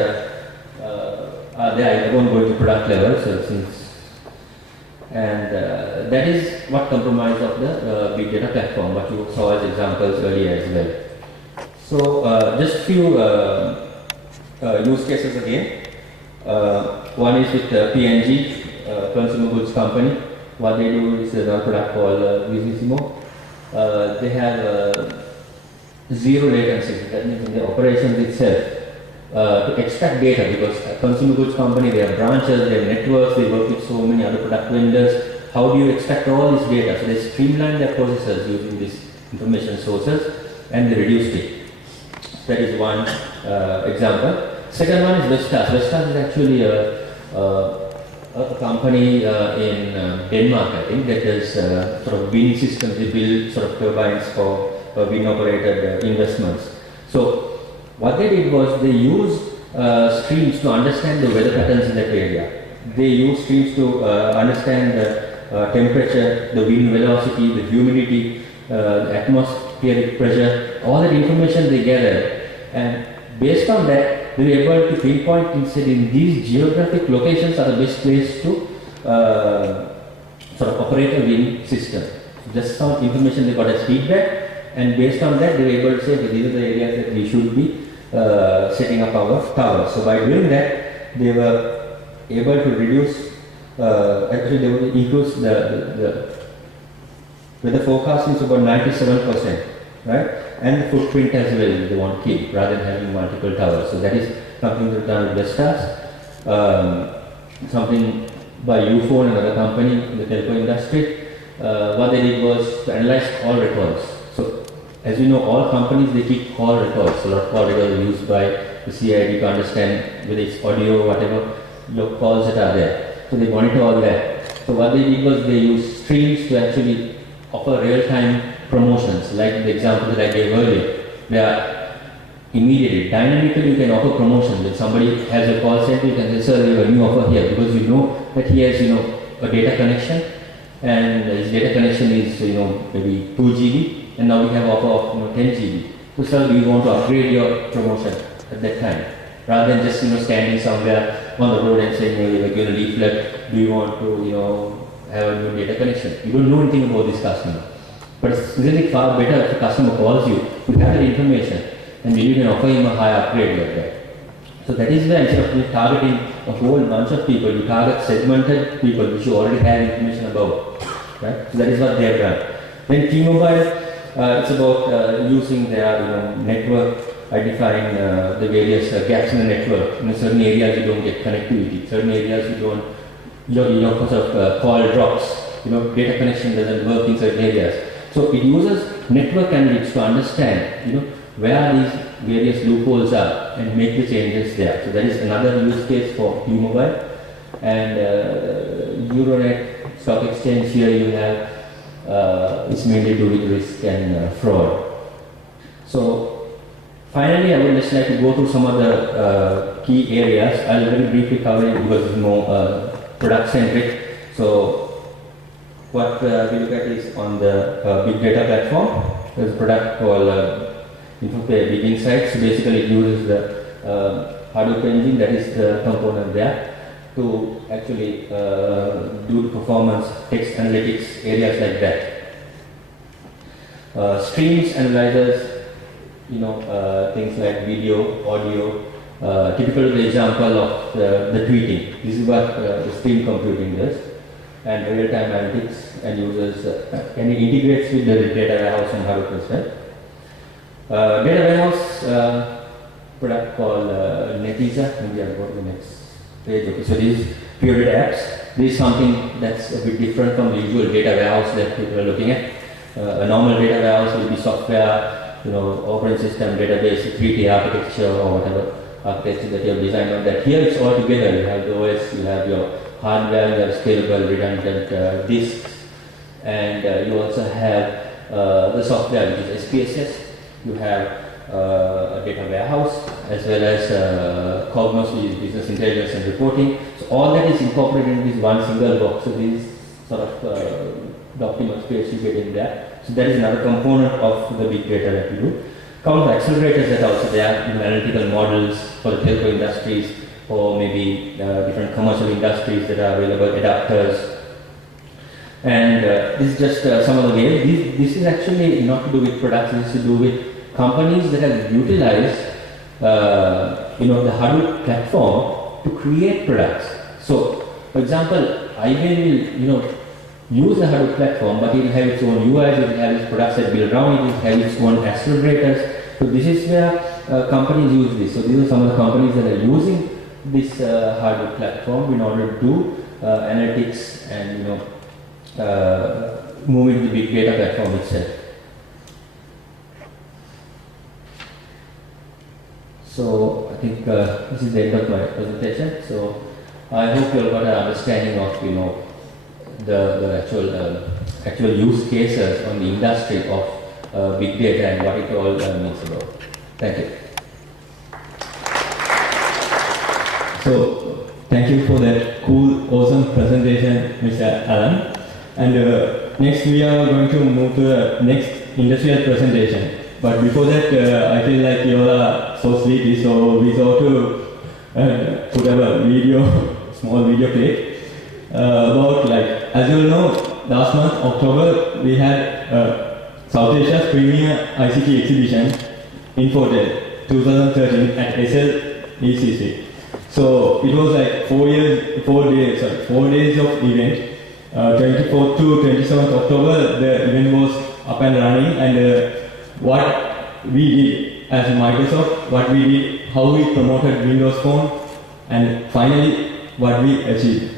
are there. I won't go into product level, and that is what compromise of the big data platform, what you saw as examples earlier as well. So just few use cases again. One is with P&G, consumer goods company. What they do is a product called Visissimo. They have zero latency. That means in the operations itself, to extract data, because a consumer goods company, they have branches, they have networks, they work with so many other product vendors. How do you extract all this data? So they streamline their processes using these information sources and they reduced it. That is one example. Second one is Vestas. Vestas is actually a company in Denmark, I think, that does sort of wind systems. They build sort of turbines for wind operated investments. So what they did was they used streams to understand the weather patterns in that area. They used streams to understand the temperature, the wind velocity, the humidity, atmospheric pressure, all that information they gathered. And based on that, they were able to pinpoint instead in these geographic locations are the best place to sort of operate a wind system. Just some information they got as feedback, and based on that, they were able to say that these are the areas that we should be setting up our towers. So by doing that, they were able to reduce, actually they would increase the weather forecasting to about 97%, right? And the footprint as well they want to keep rather than having multiple towers. So that is something that's done with Vestas. Something by UFO, another company in the telco industry. What they did was to analyze call records. So as you know, all companies they keep call records. A lot of call records are used by the CID to understand whether it's audio or whatever your calls that are there. So they monitor all that. So what they did was they used streams to actually offer real-time promotions, like the example that I gave earlier, where immediately, dynamically you can offer promotions. When somebody has a call center, you can say, sir, we have a new offer here, because you know that he has, a data connection, and his data connection is, maybe 2 GB, and now we have offer of, 10 GB. So, sir, do you want to upgrade your promotion at that time? Rather than just, standing somewhere on the road and saying, you're given a leaflet, do you want to, have a new data connection? You don't know anything about this customer. But it's really far better if the customer calls you, you have the information, and then you can offer him a high upgrade like that. So that is where instead of targeting a whole bunch of people, you target segmented people which you already have information about. Right? So that is what they have done. Then T-Mobile, it's about using their network, identifying the various gaps in the network. In certain areas you don't get connectivity, certain areas you don't, because of call drops, data connection doesn't work in certain areas. So it uses network analytics to understand, where these various loopholes are and make the changes there. So that is another use case for T-Mobile. And Euronet Stock Exchange, here you have, it's mainly to do with risk and fraud. So finally, I would just like to go through some of the key areas. I'll very briefly cover it because it's more product centric. So what we look at is on the big data platform. There's a product called InfoPay Big Insights. So basically, it uses the Hadoop engine, that is the component there, to actually do the performance, text analytics, areas like that. Streams analyzers, things like video, audio. Typical example of the tweeting. This is what the stream computing does. And real-time analytics and uses, and it integrates with the data warehouse and Hadoop as well. Data warehouse product called Netisa. Maybe I'll go to the next page. Okay, so this is pure data apps. This is something that's a bit different from the usual data warehouse that people are looking at. A normal data warehouse will be software, operating system, database, 3D architecture or whatever architecture that you have designed on that. Here it's all together. You have the OS, you have your hardware, you have scalable, redundant disks, and you also have the software, which is SPSS. You have a data warehouse as well as Cognos, which is business intelligence and reporting. So all that is incorporated in this one single box. So this sort of document space you get in there. So that is another component of the big data that we do. Couple of accelerators that are also there, analytical models for the telco industries, or maybe different commercial industries that are available, adapters. And this is just some of the ways. This is actually not to do with products, this is to do with companies that have utilized the Hadoop platform to create products. So, for example, IBM will use the Hadoop platform, but it will have its own UIs, it will have its products that will run, it will have its own accelerators. So this is where companies use this. So these are some of the companies that are using this Hadoop platform in order to do analytics and moving the big data platform itself. So I think this is the end of my presentation. So I hope you all got an understanding of the actual use cases on the industry of big data and what it all means about. Thank you. So thank you for that cool, awesome presentation, Mr. Alan. And next we are going to move to the next industrial presentation. But before that, I feel like you all are so sleepy, so we thought to put up a video, small video clip about, like, as you all know, last month, October, we had South Asia's premier ICT exhibition, Infotel 2013 at SLECC. So it was like 4 days of event. 24th to 27th October, the event was up and running, and what we did as Microsoft, what we did, how we promoted Windows Phone, and finally what we achieved.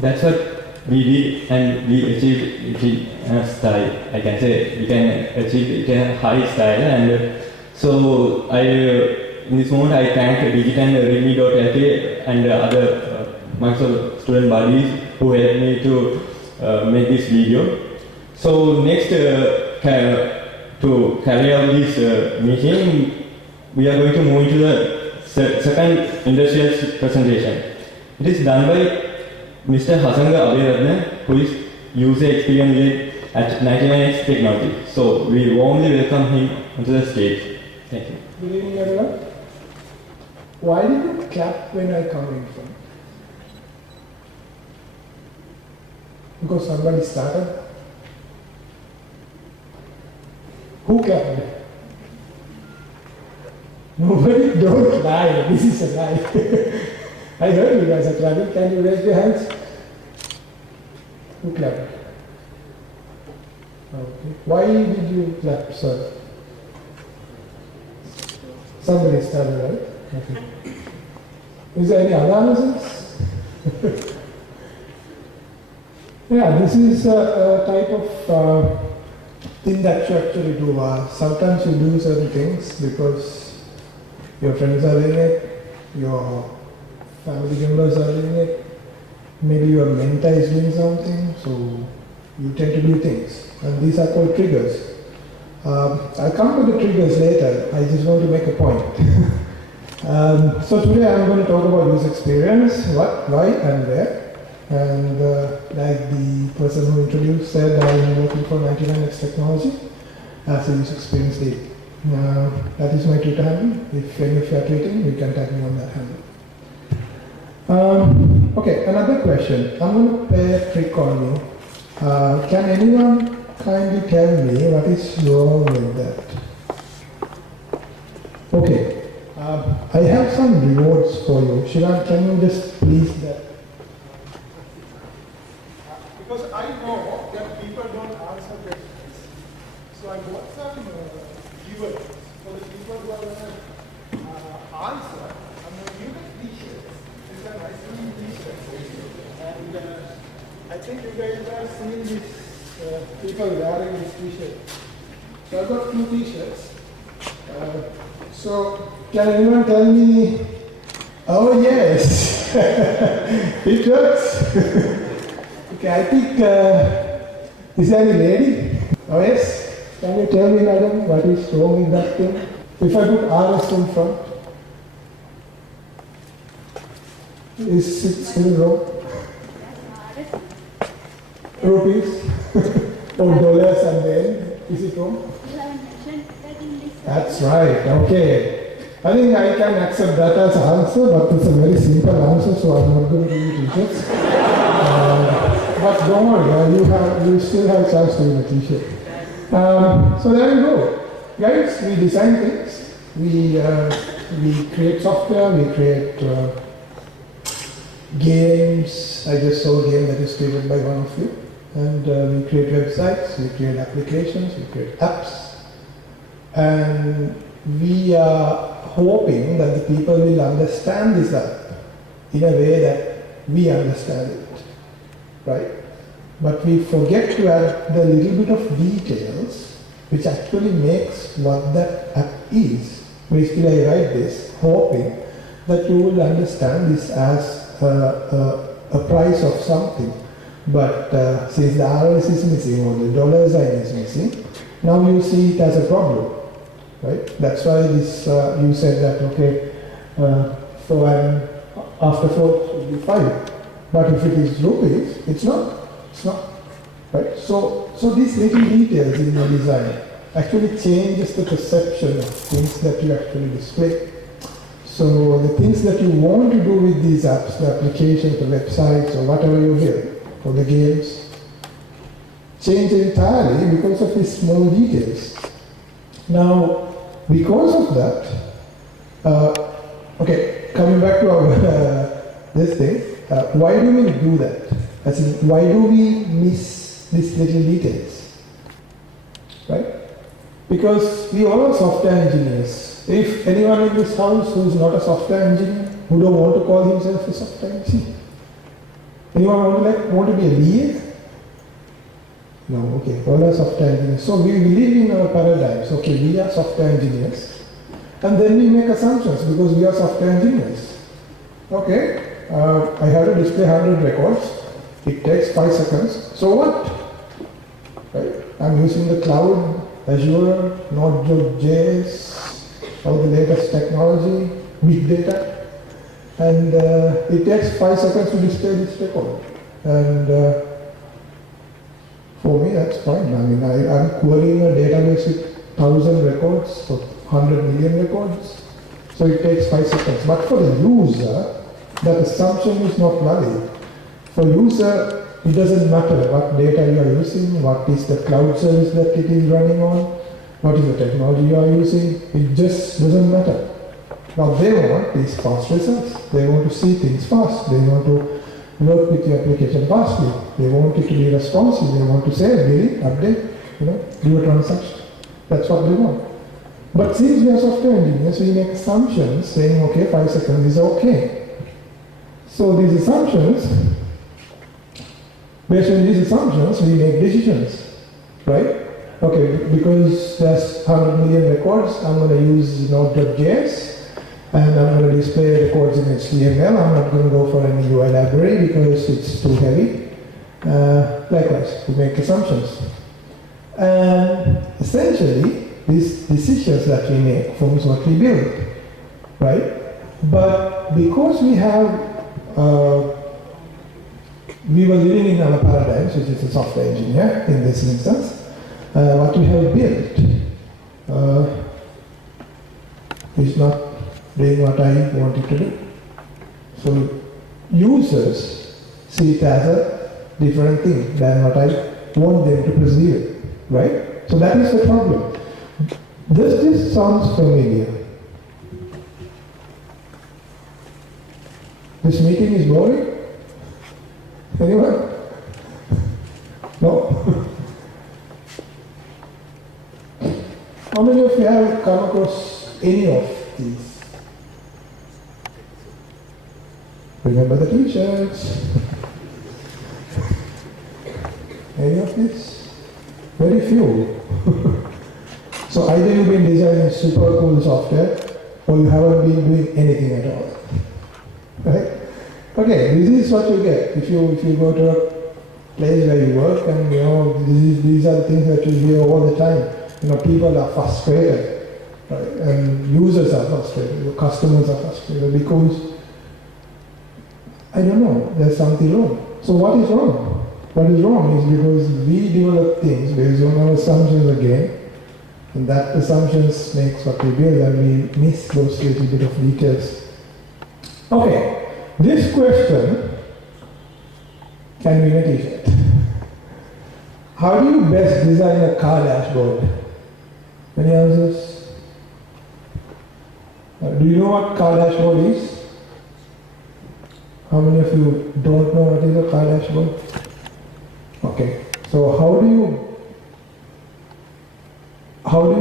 that's what we did, and we achieved it in a style. I can say we can achieve it in a high style, and so in this moment I thank Digit and Realme.lk and other Microsoft student buddies who helped me to make this video. So next, to carry out this meeting, we are going to move into the second industrial presentation. It is done by Mr. Hasanga Abhiratna, who is user experience lead at 99X Technology. So we warmly welcome him onto the stage. Thank you. Good evening, everyone. Why did you clap when I come in front? Because somebody started. Who clapped? Nobody. Don't lie. This is a lie. I heard you guys are clapping. Can you raise your hands? Who clapped? Okay. Why did you clap, sir? Somebody started, right? Okay. Is there any other reasons? Yeah, this is a type of thing that you actually do. Sometimes you do certain things because your friends are doing it, your family members are doing it, maybe your mentor is doing something, so you tend to do things. And these are called triggers. I'll come to the triggers later. I just want to make a point. So today I'm going to talk about user experience, what, why, and where. And like the person who introduced said, I'm working for 99X Technology as a user experience lead. That is my Twitter handle. If any of you are tweeting, you can tag me on that handle. Okay, another question. I'm going to play a trick on you. Can anyone kindly tell me what is wrong with that? Okay, I have some rewards for you. Shivan, can you just please that? Because I know that people don't answer questions. So I got some viewers for the people who are going to answer. I'm going to give them t-shirts. These are nice t-shirts. And I think you guys are seeing these people wearing this t-shirt. So I've got 2 t-shirts. So can anyone tell me? Oh yes, it works. Okay, I think, is there any lady? Oh yes, can you tell me, madam, what is wrong with that thing? If I put RS in front, is it still wrong? Rupees or dollars and then, is it wrong? That's right, okay. I think I can accept that as an answer, but it's a very simple answer, so I'm not going to give you t-shirts. But don't worry, you still have a chance to win a t-shirt. So there you go. Guys, we design things, we create software, we create games. I just saw a game that is created by one of you. And we create websites, we create applications, we create apps. And we are hoping that the people will understand this app in a way that we understand it, right? But we forget to add the little bit of details which actually makes what that app is. Basically, I write this hoping that you will understand this as a price of something. But since the RS is missing or the dollar sign is missing, now you see it as a problem, right? That's why this you said that okay, after 4 should be 5. But if it is rupees, it's not. It's not, right? So these little details in your design actually changes the perception of things that you actually display. So the things that you want to do with these apps, the applications, the websites, or whatever you build, or the games, change entirely because of these small details. Now, because of that, okay, coming back to our this thing, why do we do that? As in, why do we miss these little details? Right? Because we all are software engineers. If anyone in this house who is not a software engineer, who don't want to call himself a software engineer, Anyone want to be a BA? No, okay, all are software engineers. So we live in our paradigms. Okay, we are software engineers. And then we make assumptions because we are software engineers. Okay, I have to display 100 records. It takes 5 seconds. So what? Right? I'm using the cloud, Azure, Node.js, all the latest technology, big data. And it takes 5 seconds to display this record. And for me, that's fine. I mean, I'm querying a database with 1,000 records, so 100 million records. So it takes 5 seconds. But for the user, that assumption is not valid. For user, it doesn't matter what data you are using, what is the cloud service that it is running on, what is the technology you are using. It just doesn't matter. What they want is fast results. They want to see things fast. They want to work with your application fastly. They want it to be responsive. They want to say, delete, update, do a transaction. That's what they want. But since we are software engineers, we make assumptions saying, okay, 5 seconds is okay. So these assumptions, based on these assumptions, we make decisions, right? Okay, because there's 100 million records, I'm going to use Node.js. And I'm going to display records in HTML. I'm not going to go for any UI library because it's too heavy. Likewise, we make assumptions. And essentially, these decisions that we make forms what we build, right? But because we were living in our paradigms, which is a software engineer in this instance, what we have built is not doing what I want it to do. So users see it as a different thing than what I want them to perceive it, right? So that is the problem. Does this sound familiar? This meeting is boring? Anyone? No? How many of you have come across any of these? Remember the t-shirts. Any of this? Very few. So either you've been designing super cool software or you haven't been doing anything at all. Right? Okay, this is what you get if you go to a place where you work, and these are the things that you hear all the time. People are frustrated, right? And users are frustrated, the customers are frustrated because I don't know, there's something wrong. So what is wrong? What is wrong is because we develop things based on our assumptions again, and that assumptions makes what we build, and we miss those little bit of details. Okay, this question can be a t-shirt. How do you best design a car dashboard? Any answers? Do you know what car dashboard is? How many of you don't know what is a car dashboard? Okay, so how do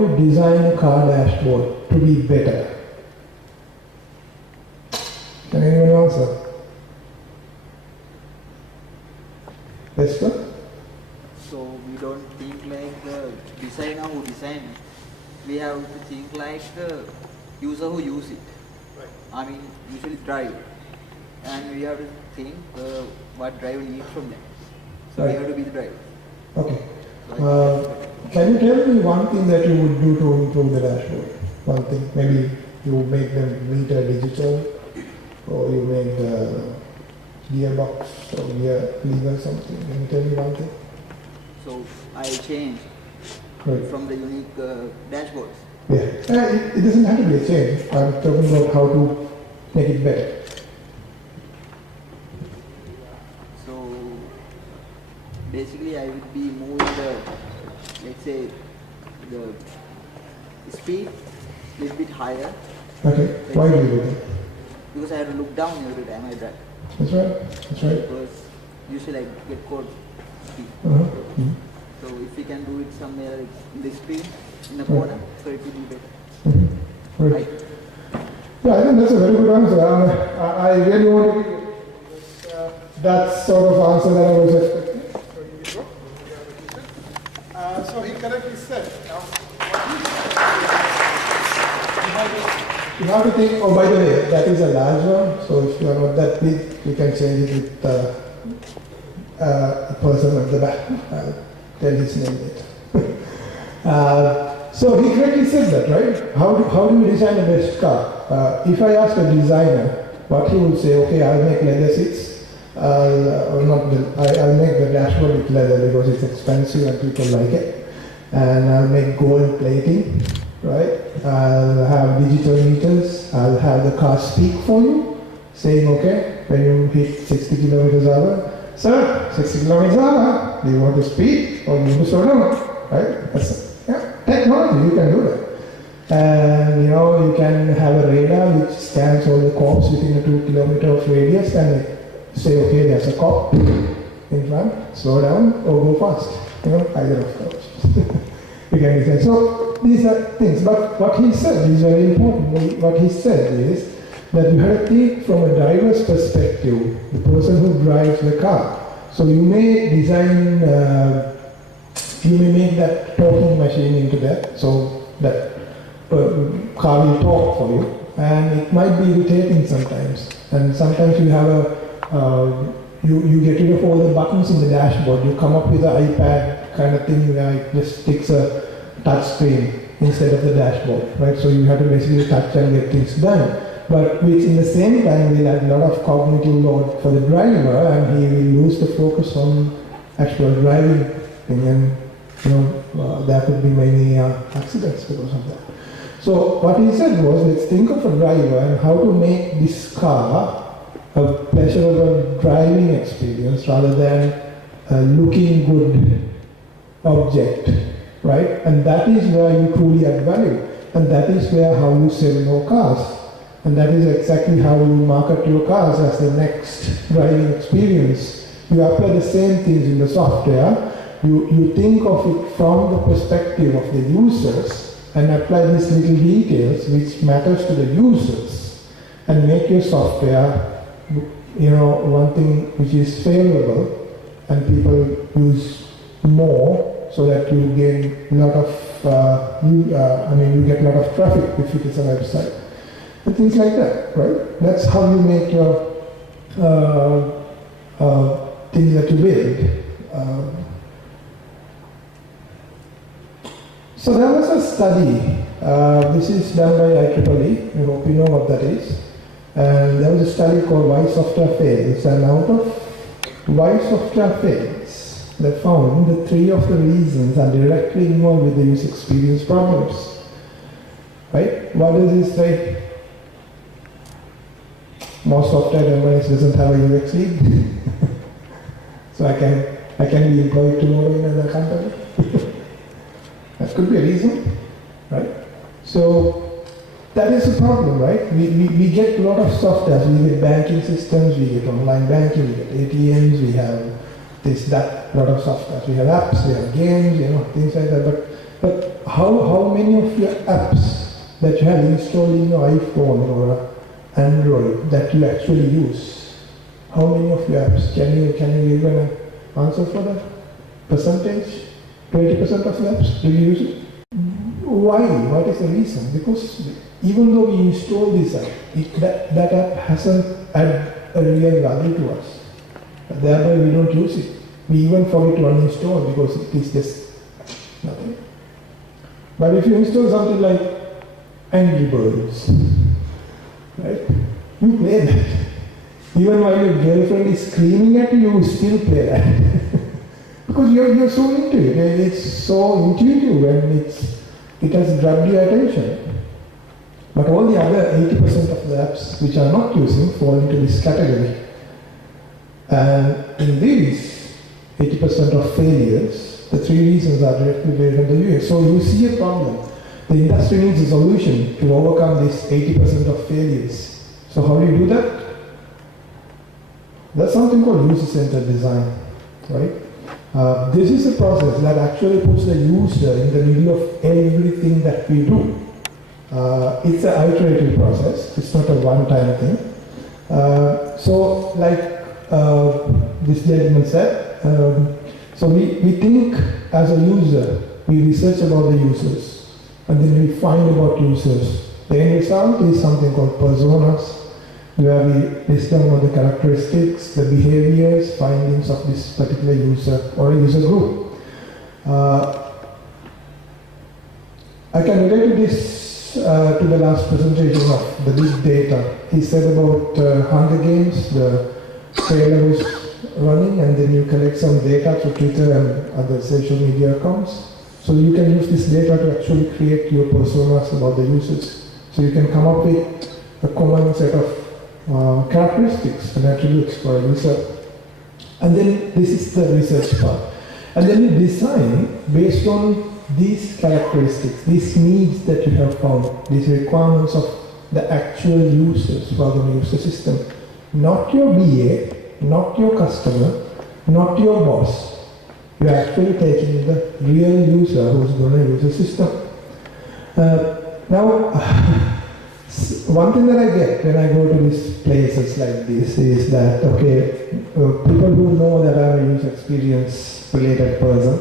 you design a car dashboard to be better? Can anyone answer? Yes, sir? So we don't think like the designer who designed it. We have to think like the user who use it. Right. I mean, usually drive. And we have to think what driver needs from them. So Right. we have to be the driver. Okay. So Can you tell me one thing that you would do to improve the dashboard? One thing, maybe you make them meter digital, or you make the gearbox or gear lever something. Can you tell me one thing? So I changed Right. from the unique dashboards. Yeah. It doesn't have to be a change. I'm talking about how to make it better. So basically I would be moving the, let's say, the speed a little bit higher, Okay. Why do you do that? because I have to look down every time I drive. That's right. That's right. Because usually I get caught speed. Uh-huh. Mhm. So if we can do it somewhere in the screen, in the corner, so it will be better. Mhm. Right. Right. Yeah, I think that's a very good answer. I really want to be That's sort of answer that I was expecting. So he correctly said, now, you have to think, oh, by the way, that is a large one, so if you are not that big, you can change it with a person at the back. I'll tell his name later. So he correctly said that, right? How do you design the best car? If I ask a designer, what he would say, okay, I'll make leather seats. I'll make the dashboard with leather because it's expensive and people like it. And I'll make gold plating, right? I'll have digital meters. I'll have the car speak for you, saying, okay, when you hit 60 kilometers an hour, sir, 60 kilometers an hour, do you want to speed or do you want to slow down, right? Technology, you can do that. And you can have a radar which scans all the cops within a 2 kilometer of radius and say, okay, there's a cop in front, slow down or go fast. Either of those. You can decide. So these are things. But what he said is very important. What he said is that you have to think from a driver's perspective, the person who drives the car. So you may design, you may make that talking machine into that, so that car will talk for you. And it might be irritating sometimes. And sometimes you have you get rid of all the buttons in the dashboard. You come up with an iPad kind of thing where it just sticks a touch screen instead of the dashboard, right? So you have to basically touch and get things done. But which in the same time will add a lot of cognitive load for the driver, and he will lose the focus on actual driving thing, and there could be many accidents because of that. So what he said was, let's think of a driver and how to make this car a pleasurable driving experience rather than a looking good object, right? And that is where you truly add value. And that is where how you sell more cars. And that is exactly how you market your cars as the next driving experience. You apply the same things in the software. You think of it from the perspective of the users and apply these little details which matters to the users and make your software one thing which is favorable and people use more so that you gain a lot of, you get a lot of traffic if it is a website. And things like that, right? That's how you make your things that you build. So there was a study, this is done by IEEE, I hope you know what that is. And there was a study called Why Software Fails, and out of why software fails, they found that 3 of the reasons are directly involved with the user experience problems. Right? What does this say? Most software developers doesn't have a UX lead. So I can be employed tomorrow in another company. That could be a reason, right? So that is a problem, right? We get a lot of software. We get banking systems, we get online banking, we get ATMs, we have this, that, lot of software. We have apps, we have games, things like that. But how many of your apps that you have installed in your iPhone or Android that you actually use? How many of your apps? Can you give an answer for that? Percentage? 20% of the apps, do you use it? Why? What is the reason? Because even though we install this app, that app hasn't added a real value to us. Thereby we don't use it. We even forget to uninstall because it is just nothing. But if you install something like Angry Birds, right? You play that. Even while your girlfriend is screaming at you, you still play that. Because you're so into it. It's so intuitive and it has grabbed your attention. But all the other 80% of the apps which are not using fall into this category. And in these 80% of failures, the 3 reasons are directly related to the UX. So you see a problem. The industry needs a solution to overcome this 80% of failures. So how do you do that? That's something called user-centered design, right? This is a process that actually puts the user in the middle of everything that we do. It's an iterative process. It's not a one-time thing. So, like this gentleman said, so we think as a user, we research about the users, and then we find about users. The end result is something called personas, where we list down all the characteristics, the behaviors, findings of this particular user or a user group. I can relate to this to the last presentation of the big data. He said about Hunger Games, the trailer was running, and then you collect some data through Twitter and other social media accounts. So you can use this data to actually create your personas about the users. So you can come up with a common set of characteristics and attributes for a user. And then this is the research part. And then you design based on these characteristics, these needs that you have found, these requirements of the actual users for the user system. Not your BA, not your customer, not your boss. You're actually taking the real user who's going to use the system. Now, one thing that I get when I go to these places like this is that, okay, people who know that I'm a user experience related person,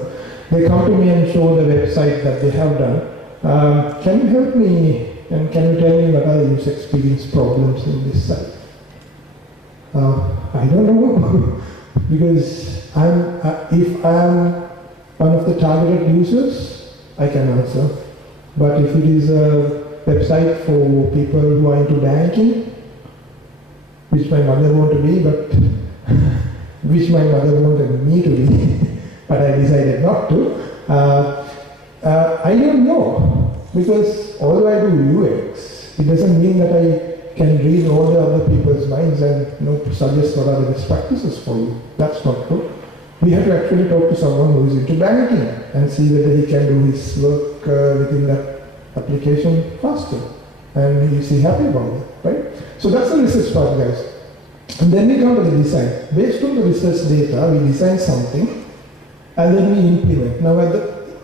they come to me and show the website that they have done. Can you help me and can you tell me what are the user experience problems in this site? I don't know because if I'm one of the targeted users, I can answer. But if it is a website for people who are into banking, which my mother wanted to be, but which my mother wanted me to be, but I decided not to. I don't know, because although I do UX, it doesn't mean that I can read all the other people's minds and suggest what are the best practices for you. That's not good. We have to actually talk to someone who is into banking and see whether he can do his work within that application faster. And is he happy about it, right? So that's the research part, guys. And then we come to the design. Based on the research data, we design something and then we implement. Now at the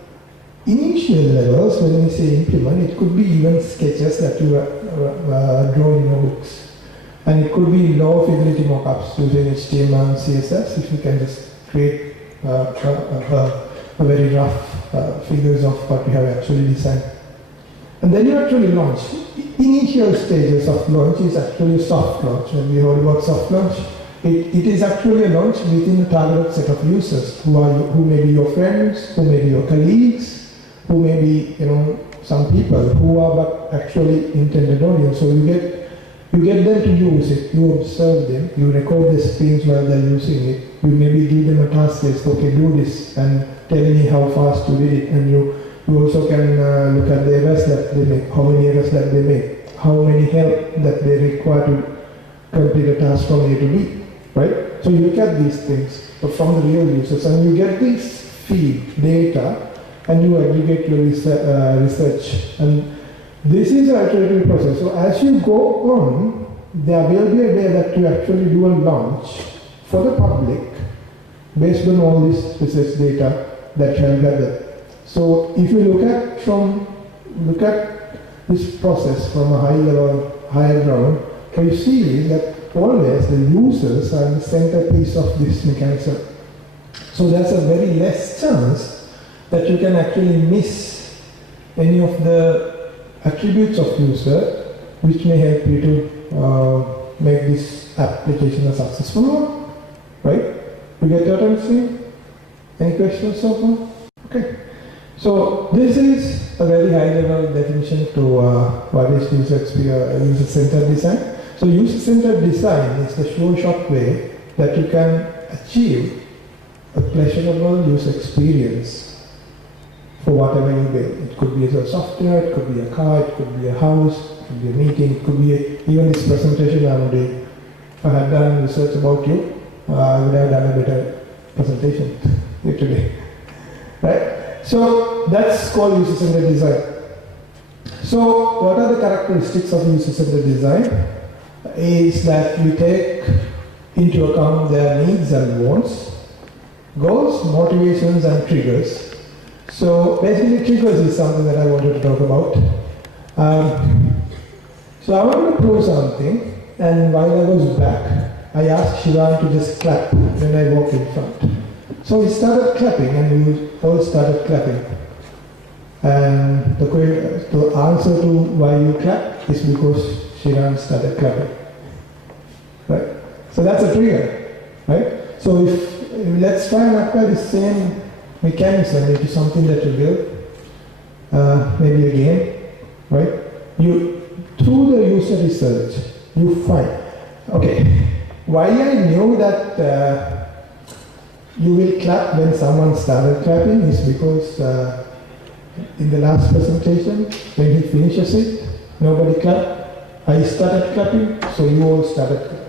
initial levels, when we say implement, it could be even sketches that you draw in your books. And it could be low fidelity mockups using HTML and CSS, if you can just create a very rough figures of what we have actually designed. And then you actually launch. Initial stages of launch is actually soft launch. When we heard about soft launch, it is actually a launch within a targeted set of users who may be your friends, who may be your colleagues, who may be some people who are but actually intended audience. So you get them to use it, you observe them, you record the screens while they're using it, you maybe give them a task list, okay, do this and tell me how fast you did it, and you also can look at the errors that they make, how many errors that they make, how many help that they require to complete a task from A to B, right? So you look at these things from the real users and you get this feed data and you aggregate your research. And this is an iterative process. So as you go on, there will be a day that you actually do a launch for the public based on all this research data that you have gathered. So if you look at this process from a high level, higher ground, what you see is that always the users are the centerpiece of this mechanism. So there's a very less chance that you can actually miss any of the attributes of user which may help you to make this application a successful one, right? You get what I'm saying? Any questions so far? Okay. So this is a very high level definition to what is user-centered design. So user-centered design is the sure shot way that you can achieve a pleasurable user experience for whatever you build. It could be a software, it could be a car, it could be a house, it could be a meeting, it could be even this presentation I'm doing. If I had done research about you, I would have done a better presentation here today, right? So that's called user-centered design. So what are the characteristics of user-centered design? Is that we take into account their needs and wants, goals, motivations and triggers. So basically triggers is something that I wanted to talk about. So I wanted to prove something, and while I was back, I asked Shivan to just clap when I walk in front. So he started clapping and we all started clapping. And the answer to why you clap is because Shivan started clapping. Right? So that's a trigger. Right? So let's try and apply the same mechanism into something that you build, maybe a game, right? Through the user research, you find, okay, why I knew that you will clap when someone started clapping is because in the last presentation, when he finishes it, nobody clapped. I started clapping, so you all started clapping.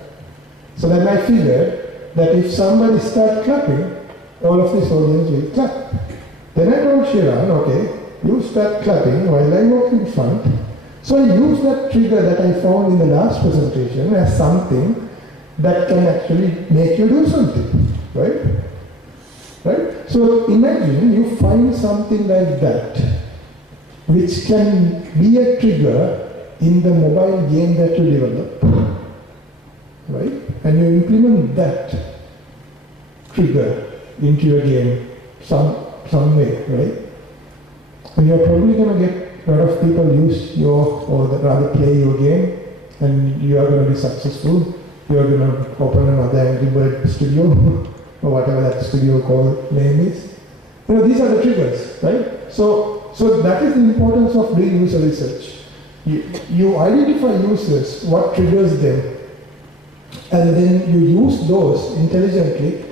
So then I figured that if somebody starts clapping, all of this audience will clap. Then I told Shiran, okay, you start clapping while I walk in front. So I used that trigger that I found in the last presentation as something that can actually make you do something, right? Right? So imagine you find something like that, which can be a trigger in the mobile game that you develop, right? And you implement that trigger into your game some way, right? And you're probably going to get a lot of people use or rather play your game, and you are going to be successful. You are going to open another Angry Bird studio, or whatever that studio called name is. You know, these are the triggers, right? So that is the importance of doing user research. You identify users, what triggers them, and then you use those intelligently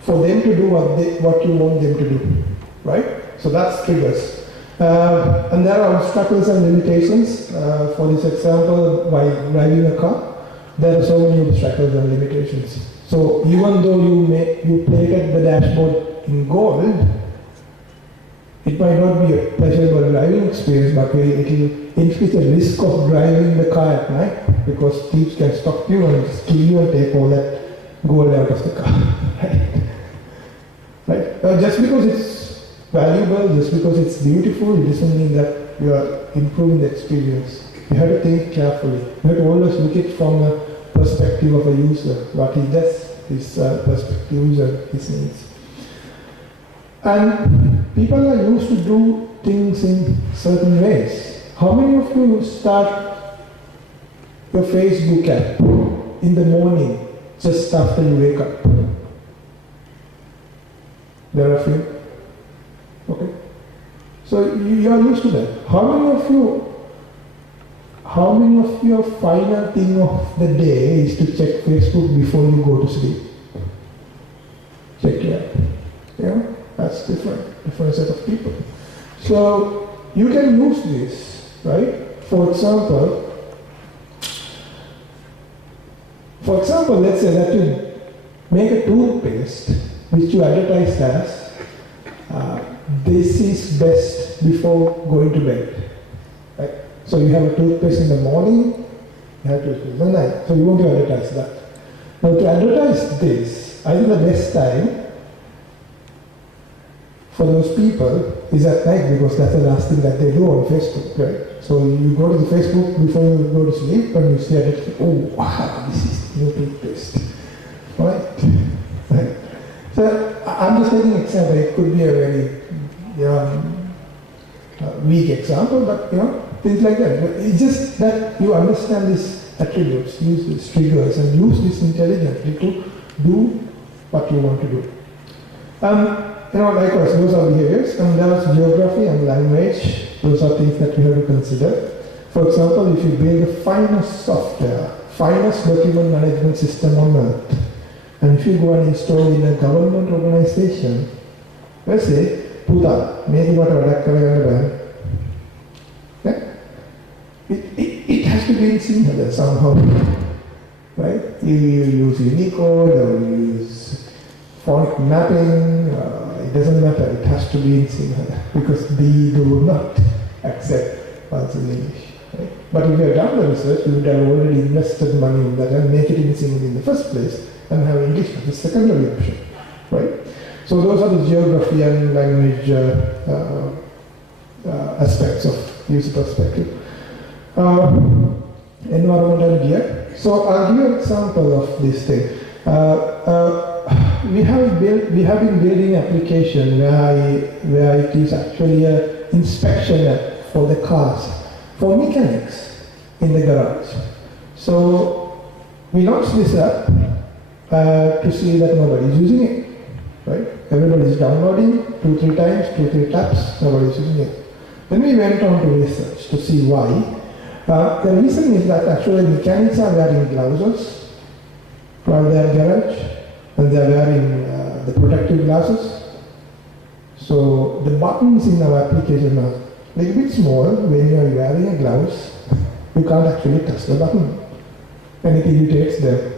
for them to do what you want them to do, right? So that's triggers. And there are obstacles and limitations. For this example, by driving a car, there are so many obstacles and limitations. So even though you plated the dashboard in gold, it might not be a pleasurable driving experience, but it will increase the risk of driving the car at night, because thieves can stop you and just kill you and take all that gold out of the car. Right? Just because it's valuable, just because it's beautiful, it doesn't mean that you are improving the experience. You have to think carefully. You have to always look at it from a perspective of a user, what he does, his perspective, user, his needs. And people are used to do things in certain ways. How many of you start your Facebook app in the morning just after you wake up? There are a few. Okay. So you are used to that. How many of your final thing of the day is to check Facebook before you go to sleep? Check your app. Yeah? That's different set of people. So you can use this, right? For example, let's say that you make a toothpaste which you advertise as this is best before going to bed. Right? So you have a toothpaste in the morning, you have toothpaste in the night. So you want to advertise that. Now to advertise this, I think the best time for those people is at night, because that's the last thing that they do on Facebook, right? So you go to the Facebook before you go to sleep and you see it, oh wow, this is new toothpaste. Right? So I'm just taking an example. It could be a very weak example, but things like that. But it's just that you understand these attributes, use these triggers, and use this intelligently to do what you want to do. Likewise, those are behaviors, and there's geography and language. Those are things that you have to consider. For example, if you build the finest software, finest document management system on earth, and if you go and install in a government organization, let's say, Puta, maybe what it has to be in Sinhala somehow, right? You use Unicode or you use font mapping, it doesn't matter, it has to be in Sinhala, because they do not accept files in English. Right? But if you have done the research, you would have already invested money in that and make it in Sinhala in the first place, and have English as a secondary option, right? So those are the geography and language aspects of user perspective. Environment and gear. So I'll give you an example of this thing. We have been building an application where it is actually an inspection app for the cars, for mechanics in the garage. So we launched this app to see that nobody is using it, right? Everybody is downloading 2-3 times, 2-3 taps, nobody is using it. Then we went on to research to see why. The reason is that actually mechanics are wearing gloves while they are garage, and they are wearing the protective glasses. So the buttons in our application are a little bit small. When you are wearing a gloves, you can't actually touch the button, and it irritates them.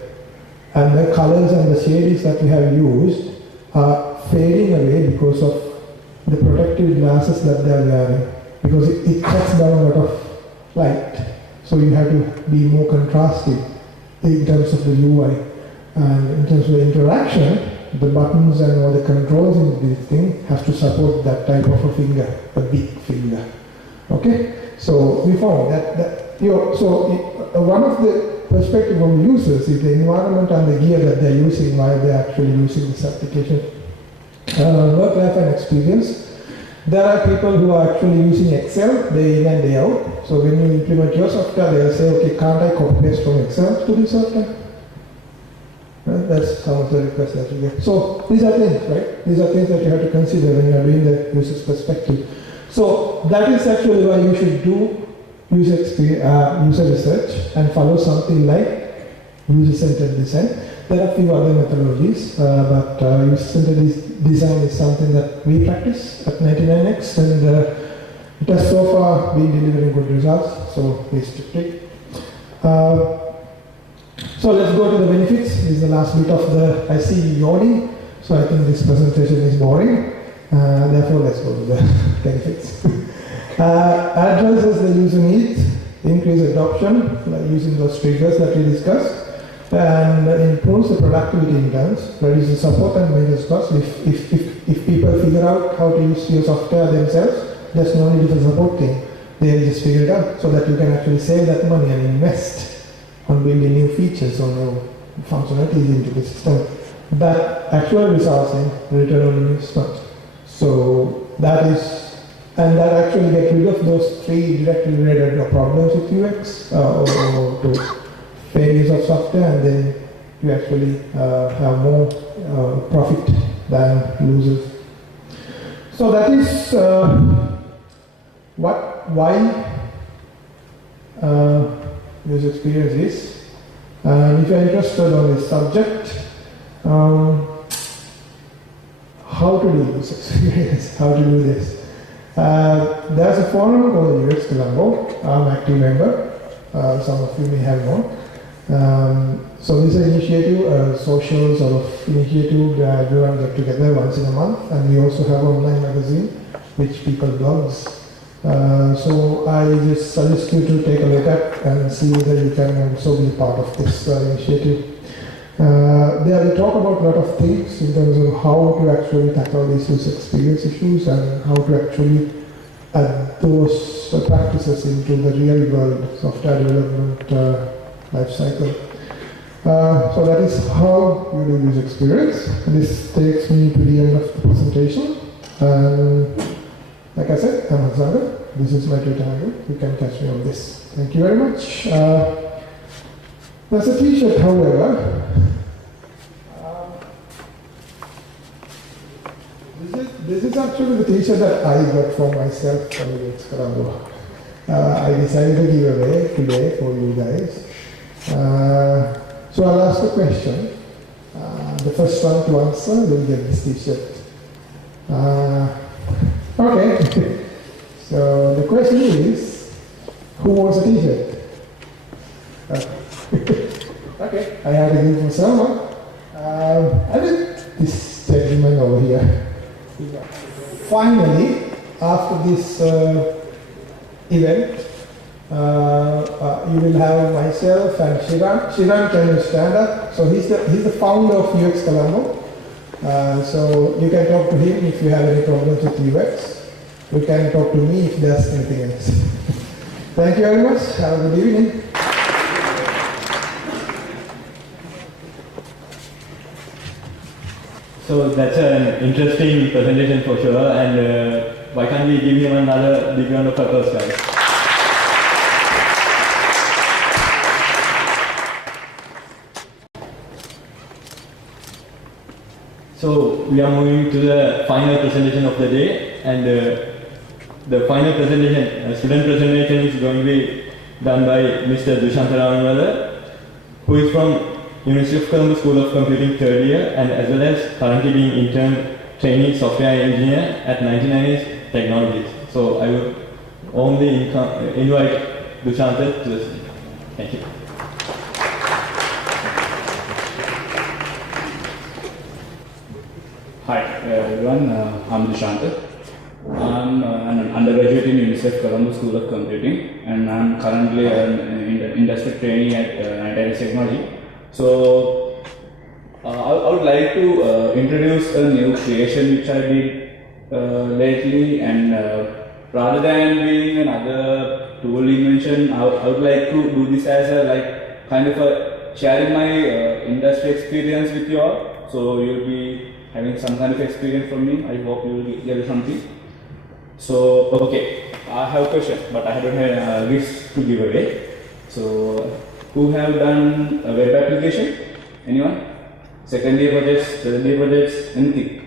And the colors and the shades that we have used are fading away because of the protective glasses that they are wearing, because it cuts down a lot of light. So you have to be more contrasted in terms of the UI. And in terms of the interaction, the buttons and all the controls in this thing have to support that type of a finger, a big finger. Okay? So we found that one of the perspective of users is the environment and the gear that they're using while they're actually using this application. Work life and experience. There are people who are actually using Excel day in and day out. So when you implement your software, they'll say, okay, can't I copy paste from Excel to this software? Right? That's some of the requests that you get. So these are things, right? These are things that you have to consider when you are doing the user's perspective. So that is actually why you should do user research and follow something like user-centered design. There are a few other methodologies, but user-centered design is something that we practice at 99X, and it has so far been delivering good results, so please stick it. So let's go to the benefits. This is the last bit of the, I see you yawning, so I think this presentation is boring. Therefore, let's go to the benefits. Addresses the user needs, increase adoption, like using those triggers that we discussed, and improves the productivity in terms, reduces support and maintenance costs. If people figure out how to use your software themselves, there's no need for support team. They'll just figure it out so that you can actually save that money and invest on building new features or new functionalities into the system. That actually results in return on investment. So that is, and that actually gets rid of those 3 directly related problems with UX or to failures of software, and then you actually have more profit than losers. So that is why user experience is. And if you are interested on this subject, how to do user experience, how to do this. There's a forum called UX Colombo. I'm an active member. Some of you may have known. So this is an initiative, a social sort of initiative where everyone get together once in a month, and we also have an online magazine which people blogs. So I just suggest you to take a look at and see whether you can also be part of this initiative. There we talk about a lot of things in terms of how to actually tackle these user experience issues and how to actually add those practices into the real world software development life cycle. So that is how you do user experience. This takes me to the end of the presentation. Like I said, I'm Alexander. This is my Twitter handle. You can catch me on this. Thank you very much. There's a t-shirt, however. This is actually the t-shirt that I got for myself from the UX Colombo. I decided to give away today for you guys. So I'll ask a question. The first one to answer will get this t-shirt. Okay. So the question is, who wants a t-shirt? Okay, I had to give for someone. I think this gentleman over here. Finally, after this event, you will have myself and Shiran. Shiran, can you stand up? So he's the founder of UX Colombo. So you can talk to him if you have any problems with UX. You can talk to me if there's anything else. Thank you very much. Have a good evening. So that's an interesting presentation for sure, and why can't we give him another big round of applause, guys? So we are moving to the final presentation of the day, and the final presentation, student presentation, is going to be done by Mr. Dushantha Ramanwala, who is from University of Colombo School of Computing third year, and as well as currently being intern trainee software engineer at 99 Technologies. So I would only invite Dushantha to the stage. Thank you. Hi everyone, I'm Dushantha. I'm an undergraduate in University of Colombo School of Computing, and I'm currently an industry trainee at 99 Technology. So I would like to introduce a new creation which I did lately, and rather than being another tool invention, I would like to do this as a kind of a sharing my industry experience with you all. So you'll be having some kind of experience from me. I hope you will get something. So okay, I have a question, but I don't have gifts to give away. So who have done a web application? Anyone? Second year projects, third year projects, anything?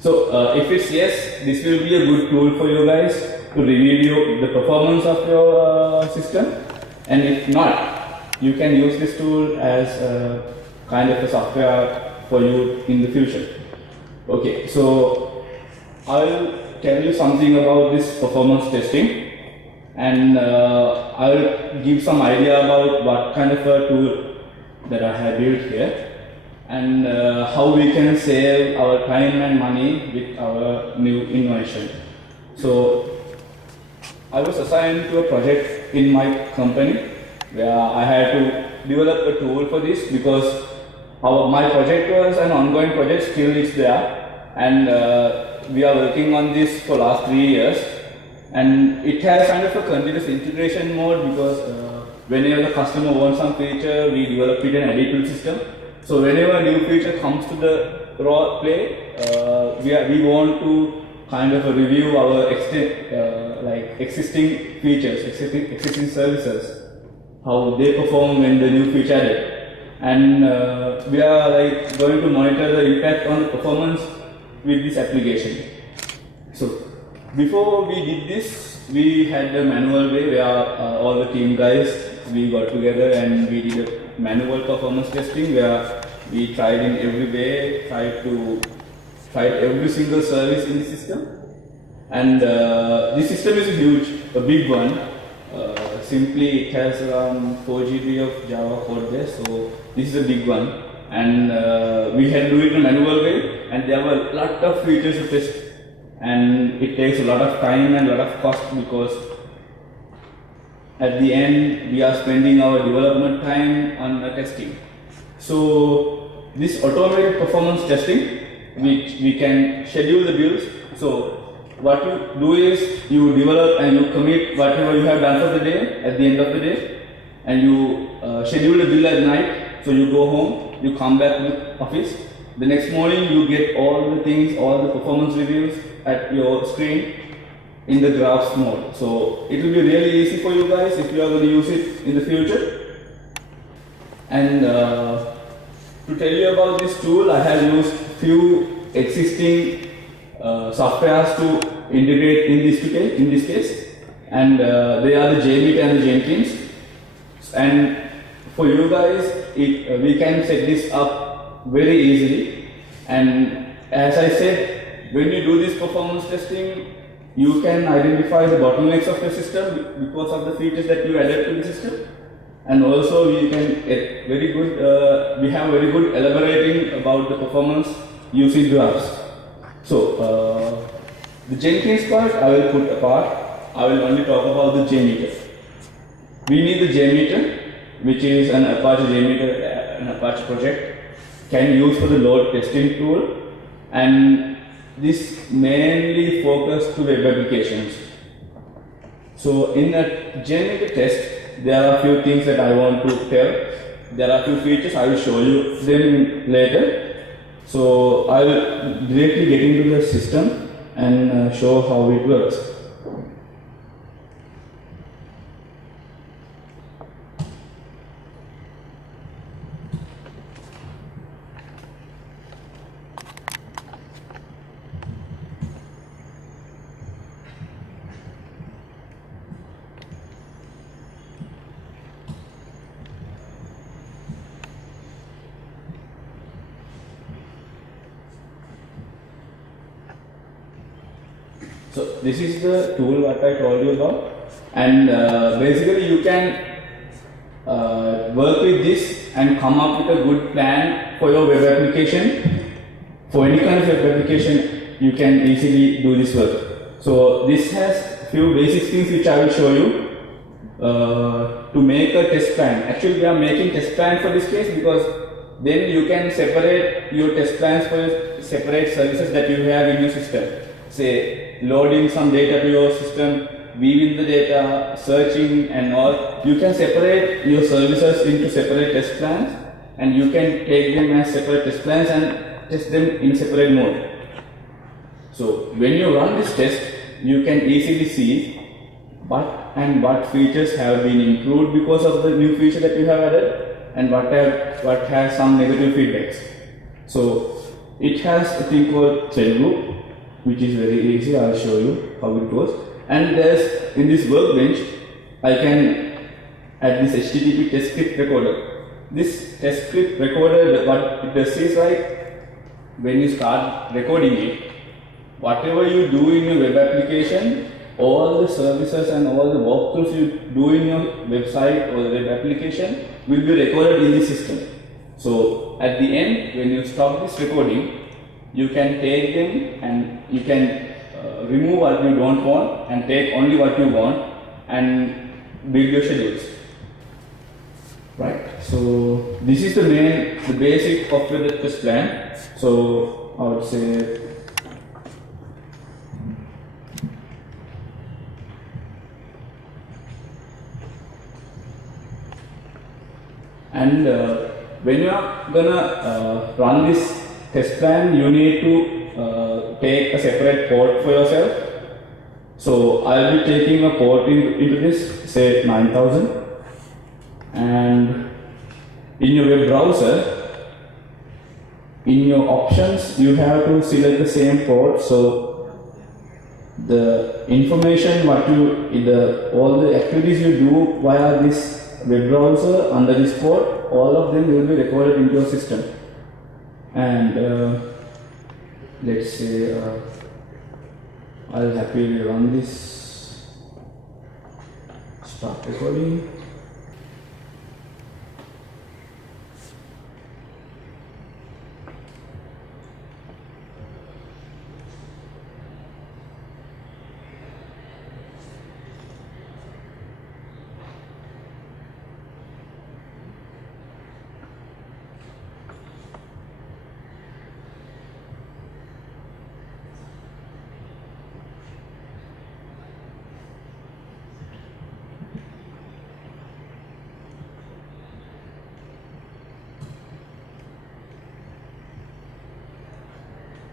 So if it's yes, this will be a good tool for you guys to review the performance of your system. And if not, you can use this tool as a kind of a software for you in the future. Okay, so I'll tell you something about this performance testing, and I'll give some idea about what kind of a tool that I have built here, and how we can save our time and money with our new innovation. So I was assigned to a project in my company where I had to develop a tool for this, because my project was an ongoing project, still it's there, and we are working on this for last 3 years, and it has kind of a continuous integration mode, because whenever the customer wants some feature, we develop it and add it to the system. So whenever a new feature comes to the raw play, we want to kind of review our existing features, existing services, how they perform when the new feature added. And we are going to monitor the impact on the performance with this application. So before we did this, we had a manual way where all the team guys, we got together and we did a manual performance testing where we tried in every way, tried every single service in the system. And this system is a big one. Simply it has around 4 GB of Java code there, so this is a big one. And we had to do it in a manual way, and there were a lot of features to test, and it takes a lot of time and a lot of cost, because at the end we are spending our development time on testing. So this automated performance testing, which we can schedule the builds. So what you do is you develop and you commit whatever you have done for the day at the end of the day, and you schedule the build at night. So you go home, you come back to the office. The next morning you get all the things, all the performance reviews at your screen in the graphs mode. So it will be really easy for you guys if you are going to use it in the future. And to tell you about this tool, I have used few existing softwares to integrate in this case, and they are the JMeet and the Jenkins. And for you guys, we can set this up very easily. And as I said, when you do this performance testing, you can identify the bottlenecks of the system because of the features that you added to the system. And also we can get very good, we have very good elaborating about the performance using graphs. So the Jenkins part I will put apart. I will only talk about the JMeter. We need the JMeter, which is an Apache JMeter, an Apache project, can use for the load testing tool, and this mainly focused to web applications. So in a JMeter test, there are a few things that I want to tell. There are few features, I will show you them later. So I'll directly get into the system and show how it works. So this is the tool what I told you about, and basically you can work with this and come up with a good plan for your web application. For any kind of web application, you can easily do this work. So this has few basic things which I will show you to make a test plan. Actually, we are making test plan for this case because then you can separate your test plans for separate services that you have in your system. Say loading some data to your system, viewing the data, searching and all. You can separate your services into separate test plans, and you can take them as separate test plans and test them in separate mode. So when you run this test, you can easily see what features have been improved because of the new feature that you have added, and what has some negative feedbacks. So it has a thing called thread group, which is very easy. I'll show you how it goes. And there's in this workbench, I can add this HTTP test script recorder. This test script recorder, what it does is like when you start recording it, whatever you do in your web application, all the services and all the walkthroughs you do in your website or the web application will be recorded in the system. So at the end, when you stop this recording, you can take them and you can remove what you don't want and take only what you want and build your schedules. Right? So this is the basic of the test plan. So I would say and when you are gonna run this test plan, you need to take a separate port for yourself. So I'll be taking a port into this, say 9000, and in your web browser, in your options, you have to select the same port. So the information all the activities you do via this web browser under this port, all of them will be recorded into your system. And let's say I'll happily run this, start recording.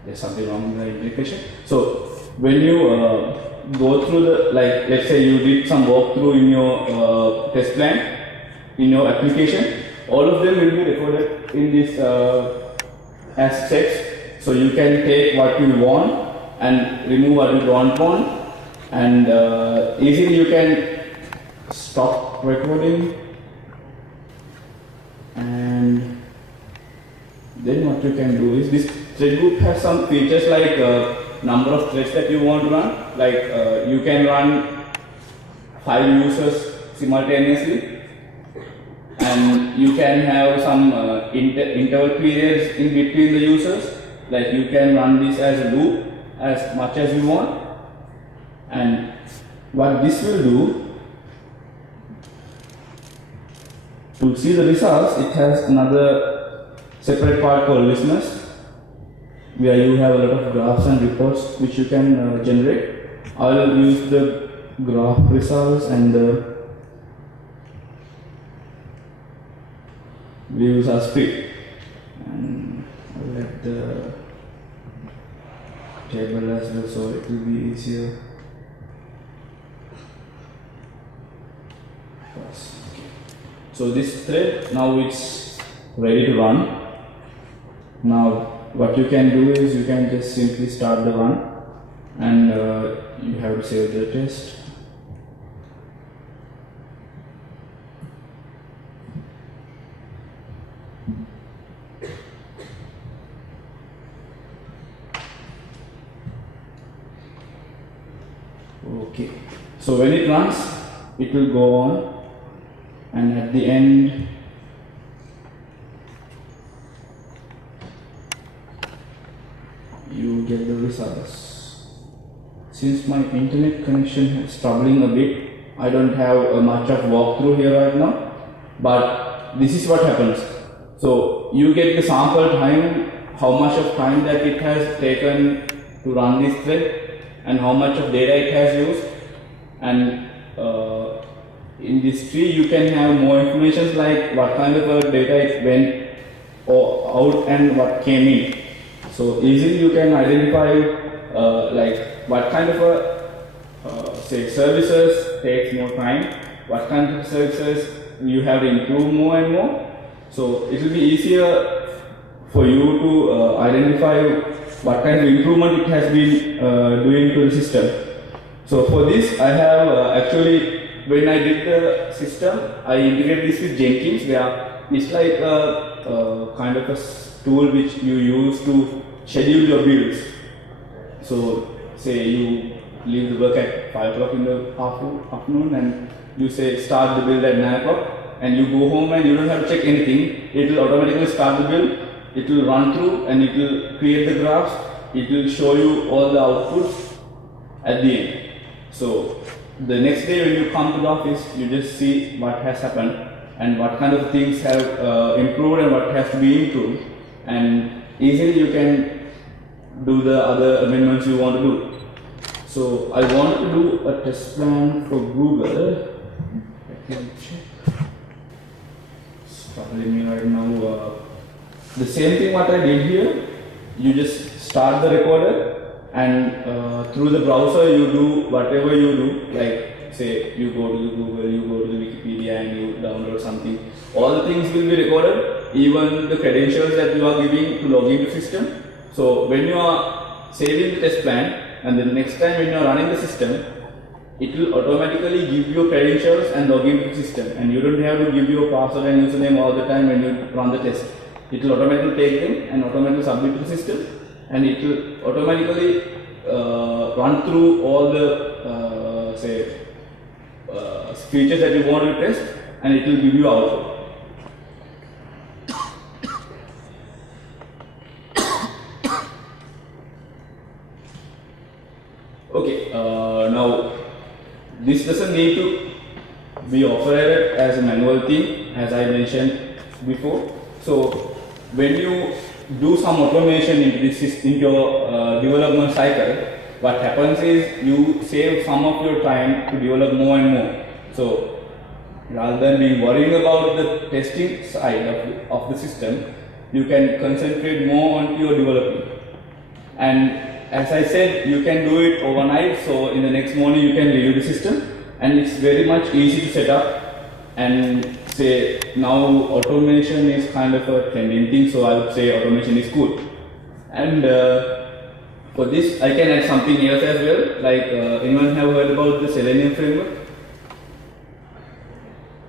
There's something wrong in the implementation. So when you go through the, like let's say you did some walkthrough in your test plan, in your application, all of them will be recorded in this as text. So you can take what you want and remove what you don't want, and easily you can stop recording, and then what you can do is this thread group has some features like number of threads that you want to run. Like you can run 5 users simultaneously, and you can have some interval periods in between the users. Like you can run this as a loop as much as you want. And what this will do, to see the results, it has another separate part called listeners, where you have a lot of graphs and reports which you can generate. I will use the graph results and the views are split, and I will add the table as well, so it will be easier. Okay. So this thread now it's ready to run. Now what you can do is you can just simply start the run, and you have to save the test. Okay, so when it runs, it will go on, and at the end, you get the results. Since my internet connection is troubling a bit, I don't have much of walkthrough here right now, but this is what happens. So you get the sample time, how much of time that it has taken to run this thread, and how much of data it has used, and in this tree you can have more information like what kind of data it went out and what came in. So easily you can identify like what kind of say services takes more time, what kind of services you have to improve more and more. So it will be easier for you to identify what kind of improvement it has been doing to the system. So for this, I have actually, when I did the system, I integrated this with Jenkins, where it's like a kind of a tool which you use to schedule your builds. So say you leave the work at 5 o'clock in the afternoon, and you say start the build at 9 o'clock, and you go home and you don't have to check anything. It will automatically start the build. It will run through and it will create the graphs. It will show you all the outputs at the end. So the next day when you come to the office, you just see what has happened and what kind of things have improved and what has to be improved, and easily you can do the other amendments you want to do. So I want to do a test plan for Google. Let me check. It's troubling me right now. The same thing what I did here, you just start the recorder, and through the browser you do whatever you do, like say you go to the Google, you go to the Wikipedia and you download something. All the things will be recorded, even the credentials that you are giving to log into system. So when you are saving the test plan, and the next time when you are running the system, it will automatically give you credentials and log into the system, and you don't have to give your password and username all the time when you run the test. It will automatically take them and automatically submit to the system, and it will automatically run through all the features that you want to test, and it will give you output. Okay, now this doesn't need to be operated as a manual thing, as I mentioned before. So when you do some automation into this in your development cycle, what happens is you save some of your time to develop more and more. So rather than being worrying about the testing side of the system, you can concentrate more on your developing. And as I said, you can do it overnight, so in the next morning you can review the system, and it's very much easy to set up. And say now automation is kind of a trending thing, so I would say automation is good. And for this I can add something else as well, like anyone have heard about the Selenium framework?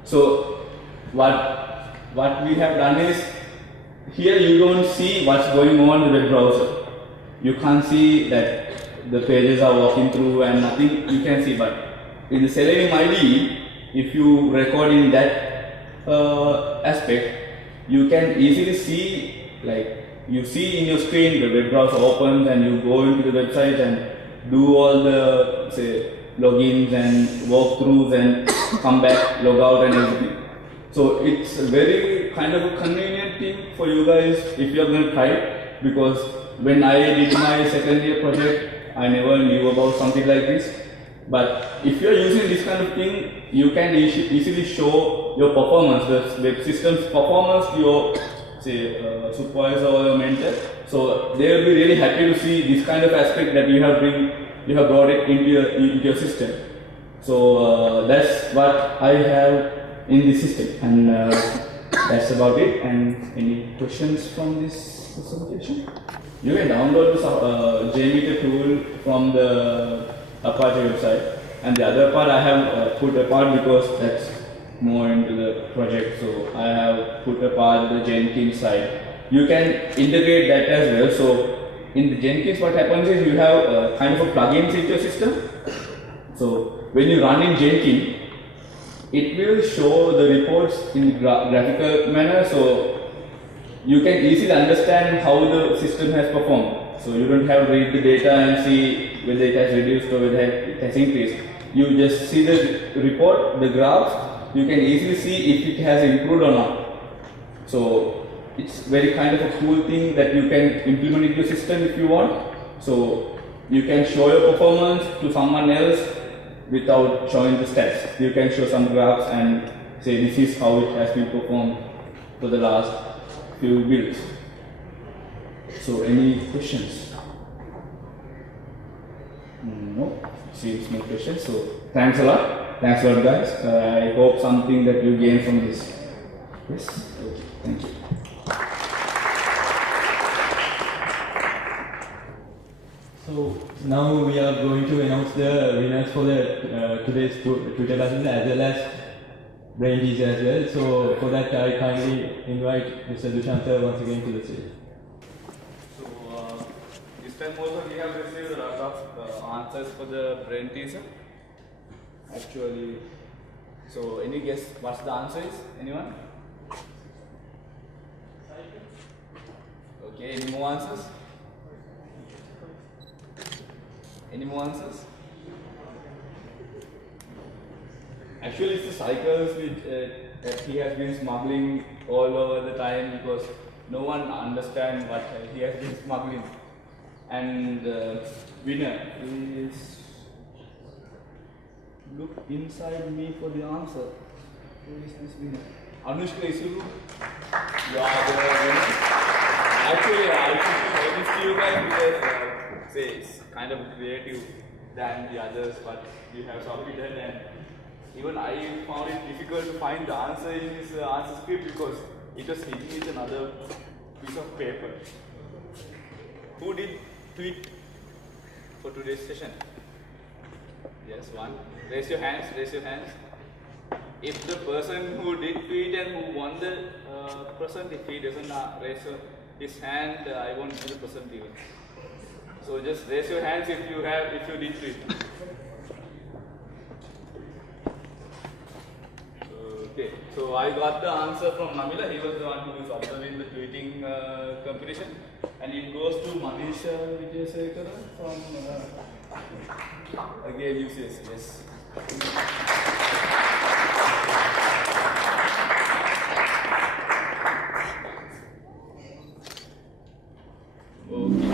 So what we have done is, here you don't see what's going on in the web browser. You can't see that the pages are walking through and nothing you can see, but in the Selenium IDE, if you record in that aspect, you can easily see, like you see in your screen the web browser opens and you go into the website and do all the say logins and walkthroughs and come back, log out and everything. So it's a very kind of a convenient thing for you guys if you are going to try it, because when I did my second year project, I never knew about something like this. But if you are using this kind of thing, you can easily show your performance, the web system's performance to your say supervisor or a mentor. So they will be really happy to see this kind of aspect that you have brought it into your system. So that's what I have in this system, and that's about it. And any questions from this presentation? You can download the JMeter tool from the Apache website, and the other part I have put apart because that's more into the project. So I have put apart the Jenkins side. You can integrate that as well. So in the Jenkins, what happens is you have kind of a plugins into your system. So when you run in Jenkins, it will show the reports in graphical manner. So you can easily understand how the system has performed. So you don't have to read the data and see whether it has reduced or whether it has increased. You just see the report, the graphs. You can easily see if it has improved or not. So it's very kind of a cool thing that you can implement in your system if you want. So you can show your performance to someone else without showing the stats. You can show some graphs and say this is how it has been performed for the last few builds. So any questions? No, seems no questions. So thanks a lot. Thanks a lot, guys. I hope something that you gain from this. Yes. Okay. Thank you. So now we are going to announce the winners for the today's Twitter battle as well as brain teaser as well. So for that I kindly invite Mr. Dushanta once again to the stage. So this time also we have received a lot of answers for the brain teaser. Actually, so any guess what the answer is? Anyone? Okay, any more answers? Any more answers? Actually, it's the cycles which that he has been smuggling all over the time because no one understands what he has been smuggling. And winner is. Look inside me for the answer. Who is this winner? Anushka Isuru. You are the winner. Actually, I should this to you guys because say it's kind of creative than the others, but we have submitted, and even I found it difficult to find the answer in this answer script because it was hidden with another piece of paper. Who did tweet for today's session? Yes, one. Raise your hands, raise your hands. If the person who did tweet and who won the present, if he doesn't raise his hand, I won't give the present even. So just raise your hands if you did tweet. Okay, so I got the answer from Namila. He was the one who was observing the tweeting competition. And it goes to Manisha Vijayasekaran from again UCS, yes. Okay.